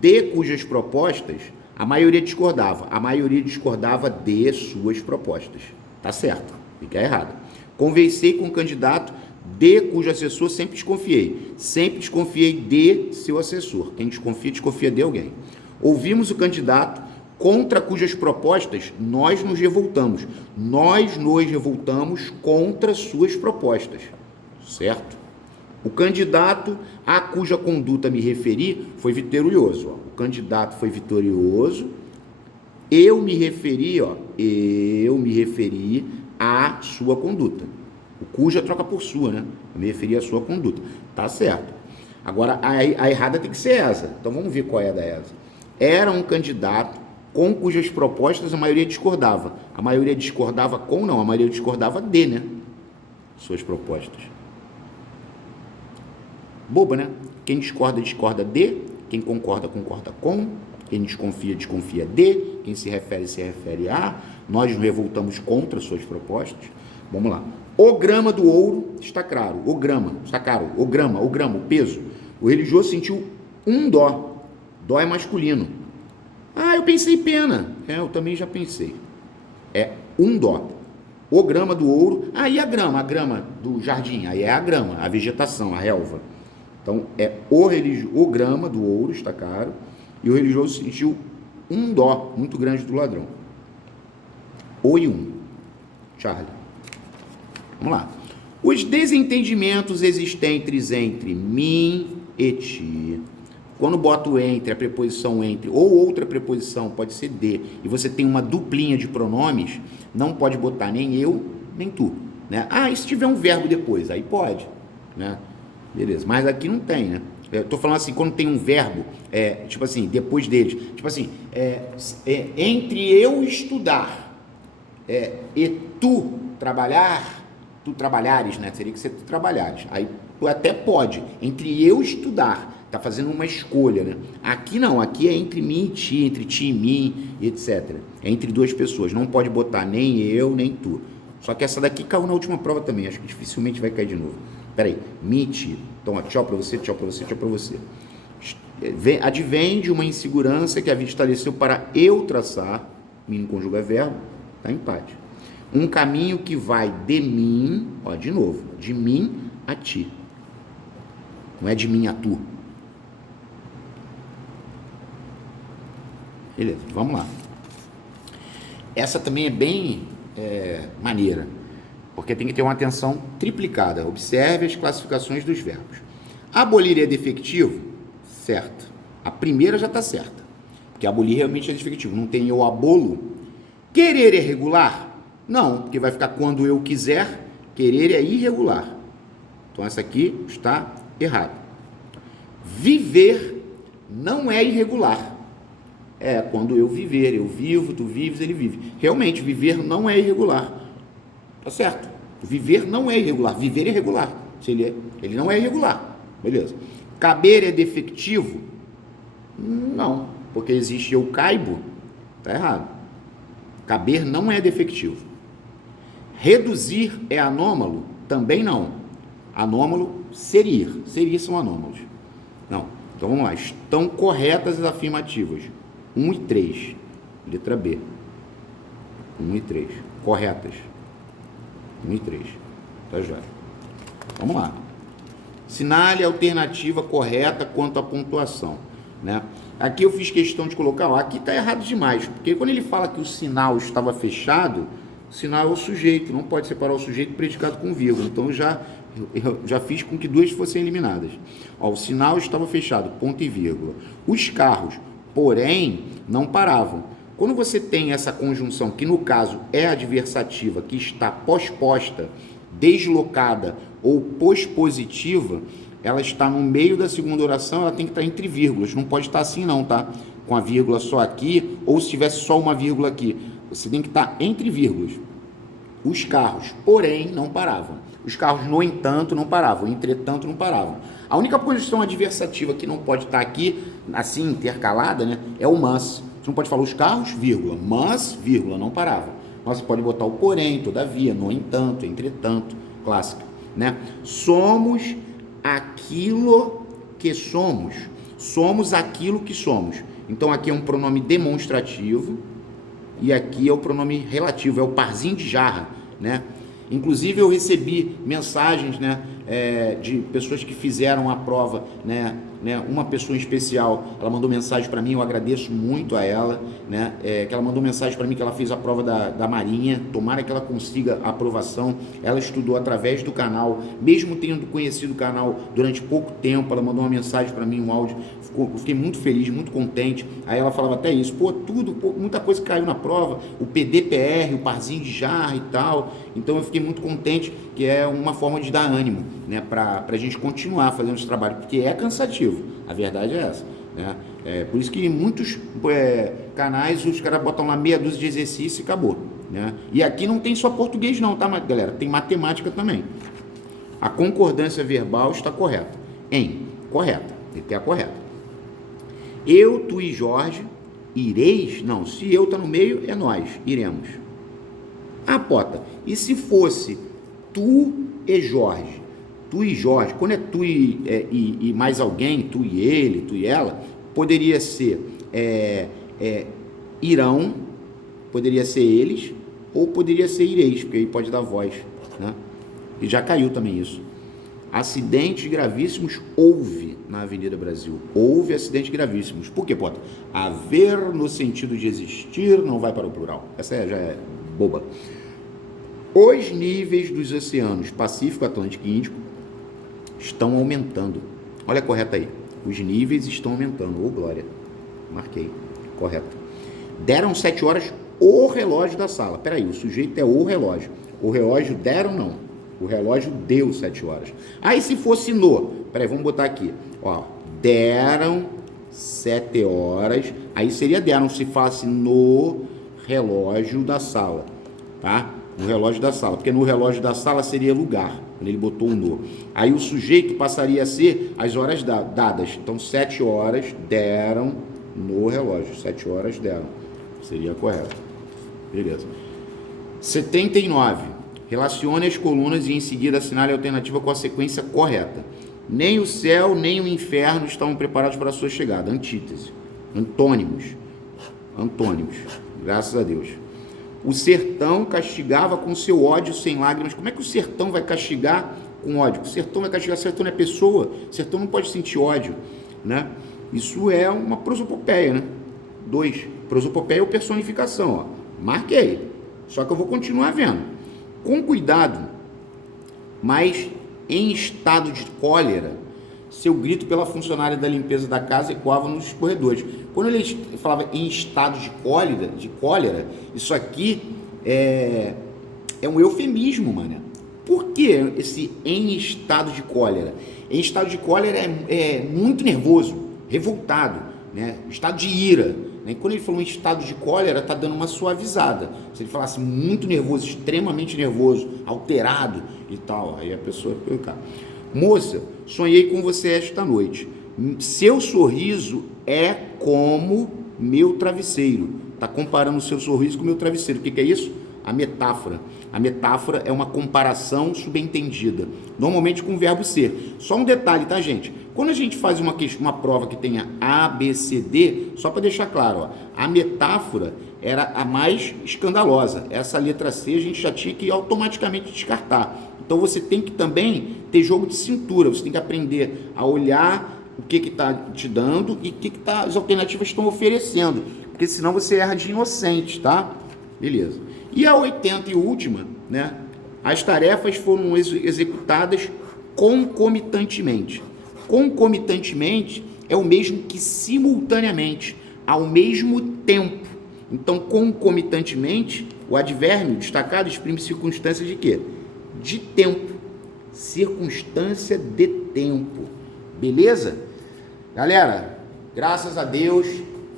de cujas propostas a maioria discordava. A maioria discordava de suas propostas. Tá certo. Fica errado. Conversei com um candidato de cujo assessor sempre desconfiei. Sempre desconfiei de seu assessor. Quem desconfia, desconfia de alguém. Ouvimos o candidato contra cujas propostas nós nos revoltamos. Nós nos revoltamos contra suas propostas. Certo? O candidato a cuja conduta me referi foi vitorioso. Ó. O candidato foi vitorioso. Eu me referi à sua conduta. O cuja troca por sua, né? Eu me referi à sua conduta. Tá certo. Agora, a errada tem que ser essa. Então, vamos ver qual é a da essa. Era um candidato com cujas propostas a maioria discordava. A maioria discordava com, não. A maioria discordava de, né? Suas propostas. Boba, né? Quem discorda, discorda de. Quem concorda, concorda com. Quem desconfia, desconfia de. Quem se refere a. Nós nos revoltamos contra suas propostas. Vamos lá. O grama do ouro está caro. O grama, está caro. O grama, o peso. O religioso sentiu um dó. Dó é masculino. Ah, eu pensei pena. Eu também já pensei. É um dó. O grama do ouro. Ah, e a grama do jardim? Aí é a grama, a vegetação, a relva. Então, é o grama do ouro está caro. E o religioso sentiu um dó muito grande do ladrão. O e um. Charlie. Vamos lá. Os desentendimentos existentes entre mim e ti. Quando boto entre, a preposição entre, ou outra preposição, pode ser de, e você tem uma duplinha de pronomes, não pode botar nem eu, nem tu. Né? Ah, e se tiver um verbo depois? Aí pode. Né? Beleza. Mas aqui não tem, né? Eu tô falando assim, quando tem um verbo, tipo assim, depois deles. Tipo assim, entre eu estudar e tu trabalhar, tu trabalhares, né? Seria que ser tu trabalhares. Aí até pode. Entre eu estudar, tá fazendo uma escolha, né? Aqui não, aqui é entre mim e ti, entre ti e mim, etc. É entre duas pessoas. Não pode botar nem eu, nem tu. Só que essa daqui caiu na última prova também. Acho que dificilmente vai cair de novo. Peraí, me e ti. Então, ó, tchau pra você, tchau pra você, tchau pra você. Advém de uma insegurança que a vida estabeleceu para eu traçar, mim conjuga verbo, tá empate. Um caminho que vai de mim, ó, de novo, de mim a ti. Não é de mim a tu. Beleza, vamos lá. Essa também é bem maneira, porque tem que ter uma atenção triplicada. Observe as classificações dos verbos. Abolir é defectivo? Certo. A primeira já está certa, porque abolir realmente é defectivo. Não tem eu abolo. Querer é regular? Não, porque vai ficar quando eu quiser. Querer é irregular. Então essa aqui está errada. Viver não é irregular. quando eu viver, eu vivo, tu vives, ele vive. Realmente, viver não é irregular. Tá certo? Viver não é irregular. Viver é irregular. Ele não é irregular. Beleza. Caber é defectivo? Não. Porque existe eu caibo. Tá errado. Caber não é defectivo. Reduzir é anômalo? Também não. Anômalo, seria. Seria são anômalos. Não. Então vamos lá. Estão corretas as afirmativas. 1 e 3. Letra B. 1 e 3. Corretas. 1 e 3. Tá já. Vamos lá. Sinale a alternativa correta quanto à pontuação, né? Aqui eu fiz questão de colocar, ó, aqui está errado demais, porque quando ele fala que o sinal estava fechado, o sinal é o sujeito, não pode separar o sujeito do predicado com vírgula. Então eu já fiz com que duas fossem eliminadas. Ó, o sinal estava fechado, ponto e vírgula. Os carros, porém, não paravam. Quando você tem essa conjunção, que no caso é adversativa, que está posposta, deslocada ou pospositiva, ela está no meio da segunda oração, ela tem que estar entre vírgulas, não pode estar assim não, tá? Com a vírgula só aqui, ou se tivesse só uma vírgula aqui, você tem que estar entre vírgulas. Os carros, porém, não paravam. Os carros, no entanto, não paravam, entretanto, não paravam. A única conjunção adversativa que não pode estar aqui, assim, intercalada, né, é o mas. Você não pode falar os carros, vírgula, mas, vírgula, não paravam. Mas você pode botar o porém, todavia, no entanto, entretanto, clássica, né? Somos aquilo que somos. Somos aquilo que somos. Então aqui é um pronome demonstrativo e aqui é o pronome relativo, é o parzinho de jarra, né? Inclusive eu recebi mensagens, né, de pessoas que fizeram a prova, né, uma pessoa em especial, ela mandou mensagem para mim, eu agradeço muito a ela, né, que ela mandou mensagem para mim que ela fez a prova da Marinha, tomara que ela consiga a aprovação. Ela estudou através do canal, mesmo tendo conhecido o canal durante pouco tempo, ela mandou uma mensagem para mim, um áudio, eu fiquei muito feliz, muito contente. Aí ela falava até isso, muita coisa caiu na prova, o PDPR, o parzinho de jarra e tal. Então eu fiquei muito contente, que é uma forma de dar ânimo, né, para a gente continuar fazendo esse trabalho, porque é cansativo, a verdade é essa, né? Por isso que muitos canais, os caras botam lá meia dúzia de exercício e acabou, né? E aqui não tem só português não, tá, galera? Tem matemática também. A concordância verbal está correta. Correta, tem que ter a correta. Eu, tu e Jorge ireis? Não, se eu tá no meio, é nós, iremos. Ah, Pota, e se fosse tu e Jorge? Tu e Jorge, quando é tu e mais alguém, tu e ele, tu e ela, poderia ser irão, poderia ser eles, ou poderia ser ireis, porque aí pode dar voz, né? E já caiu também isso. Acidentes gravíssimos houve na Avenida Brasil. Houve acidentes gravíssimos. Por quê, Pota? Haver no sentido de existir não vai para o plural. Essa já é boba. Os níveis dos oceanos Pacífico, Atlântico e Índico estão aumentando. Olha a correta aí. Os níveis estão aumentando. Ô, glória. Marquei. Correto. Deram 7 horas o relógio da sala. Peraí, o sujeito é o relógio. O relógio deram, não. O relógio deu 7 horas. Aí se fosse no... Peraí, vamos botar aqui. Ó, deram 7 horas. Aí seria deram se falasse no relógio da sala. Tá? No relógio da sala. Porque no relógio da sala seria lugar. Quando ele botou o no. Aí o sujeito passaria a ser as horas dadas. Então 7 horas deram no relógio. 7 horas deram. Seria correto. Beleza. 79. Relacione as colunas e em seguida assinale a alternativa com a sequência correta. Nem o céu, nem o inferno estavam preparados para a sua chegada. Antítese. Antônimos. Antônimos. Graças a Deus. O sertão castigava com seu ódio sem lágrimas. Como é que o sertão vai castigar com ódio? O sertão vai castigar, o sertão não é pessoa. O sertão não pode sentir ódio, né? Isso é uma prosopopeia, né? 2. Prosopopeia ou personificação, ó. Marquei. Só que eu vou continuar vendo. Com cuidado, mas em estado de cólera, seu grito pela funcionária da limpeza da casa ecoava nos corredores. Quando ele falava em estado de cólera, isso aqui é um eufemismo, mano. Por que esse em estado de cólera? Em estado de cólera é muito nervoso, revoltado, né? Estado de ira, né? E quando ele falou em estado de cólera, está dando uma suavizada. Se ele falasse muito nervoso, extremamente nervoso, alterado e tal, aí a pessoa vai ficar. Moça, sonhei com você esta noite. Seu sorriso é como meu travesseiro. Está comparando o seu sorriso com o meu travesseiro. O que é isso? A metáfora. A metáfora é uma comparação subentendida, normalmente com o verbo ser. Só um detalhe, tá, gente? Quando a gente faz uma prova que tenha A, B, C, D, só para deixar claro, ó, a metáfora era a mais escandalosa. Essa letra C a gente já tinha que automaticamente descartar. Então você tem que também ter jogo de cintura, você tem que aprender a olhar o que está te dando e o que as alternativas estão oferecendo, porque senão você erra de inocente, tá? Beleza. E a 80 e última, né? As tarefas foram executadas concomitantemente. Concomitantemente é o mesmo que simultaneamente, ao mesmo tempo. Então, concomitantemente, o advérbio destacado exprime circunstância de quê? De tempo. Circunstância de tempo. Beleza? Galera, graças a Deus,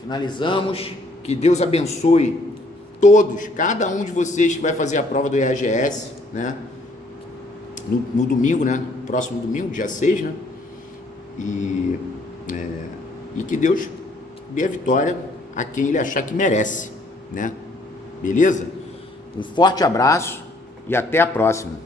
finalizamos. Que Deus abençoe todos, cada um de vocês que vai fazer a prova do IAGS, né? No domingo, né? Próximo domingo, dia 6, né? E que Deus dê a vitória a quem ele achar que merece, né? Beleza? Um forte abraço e até a próxima.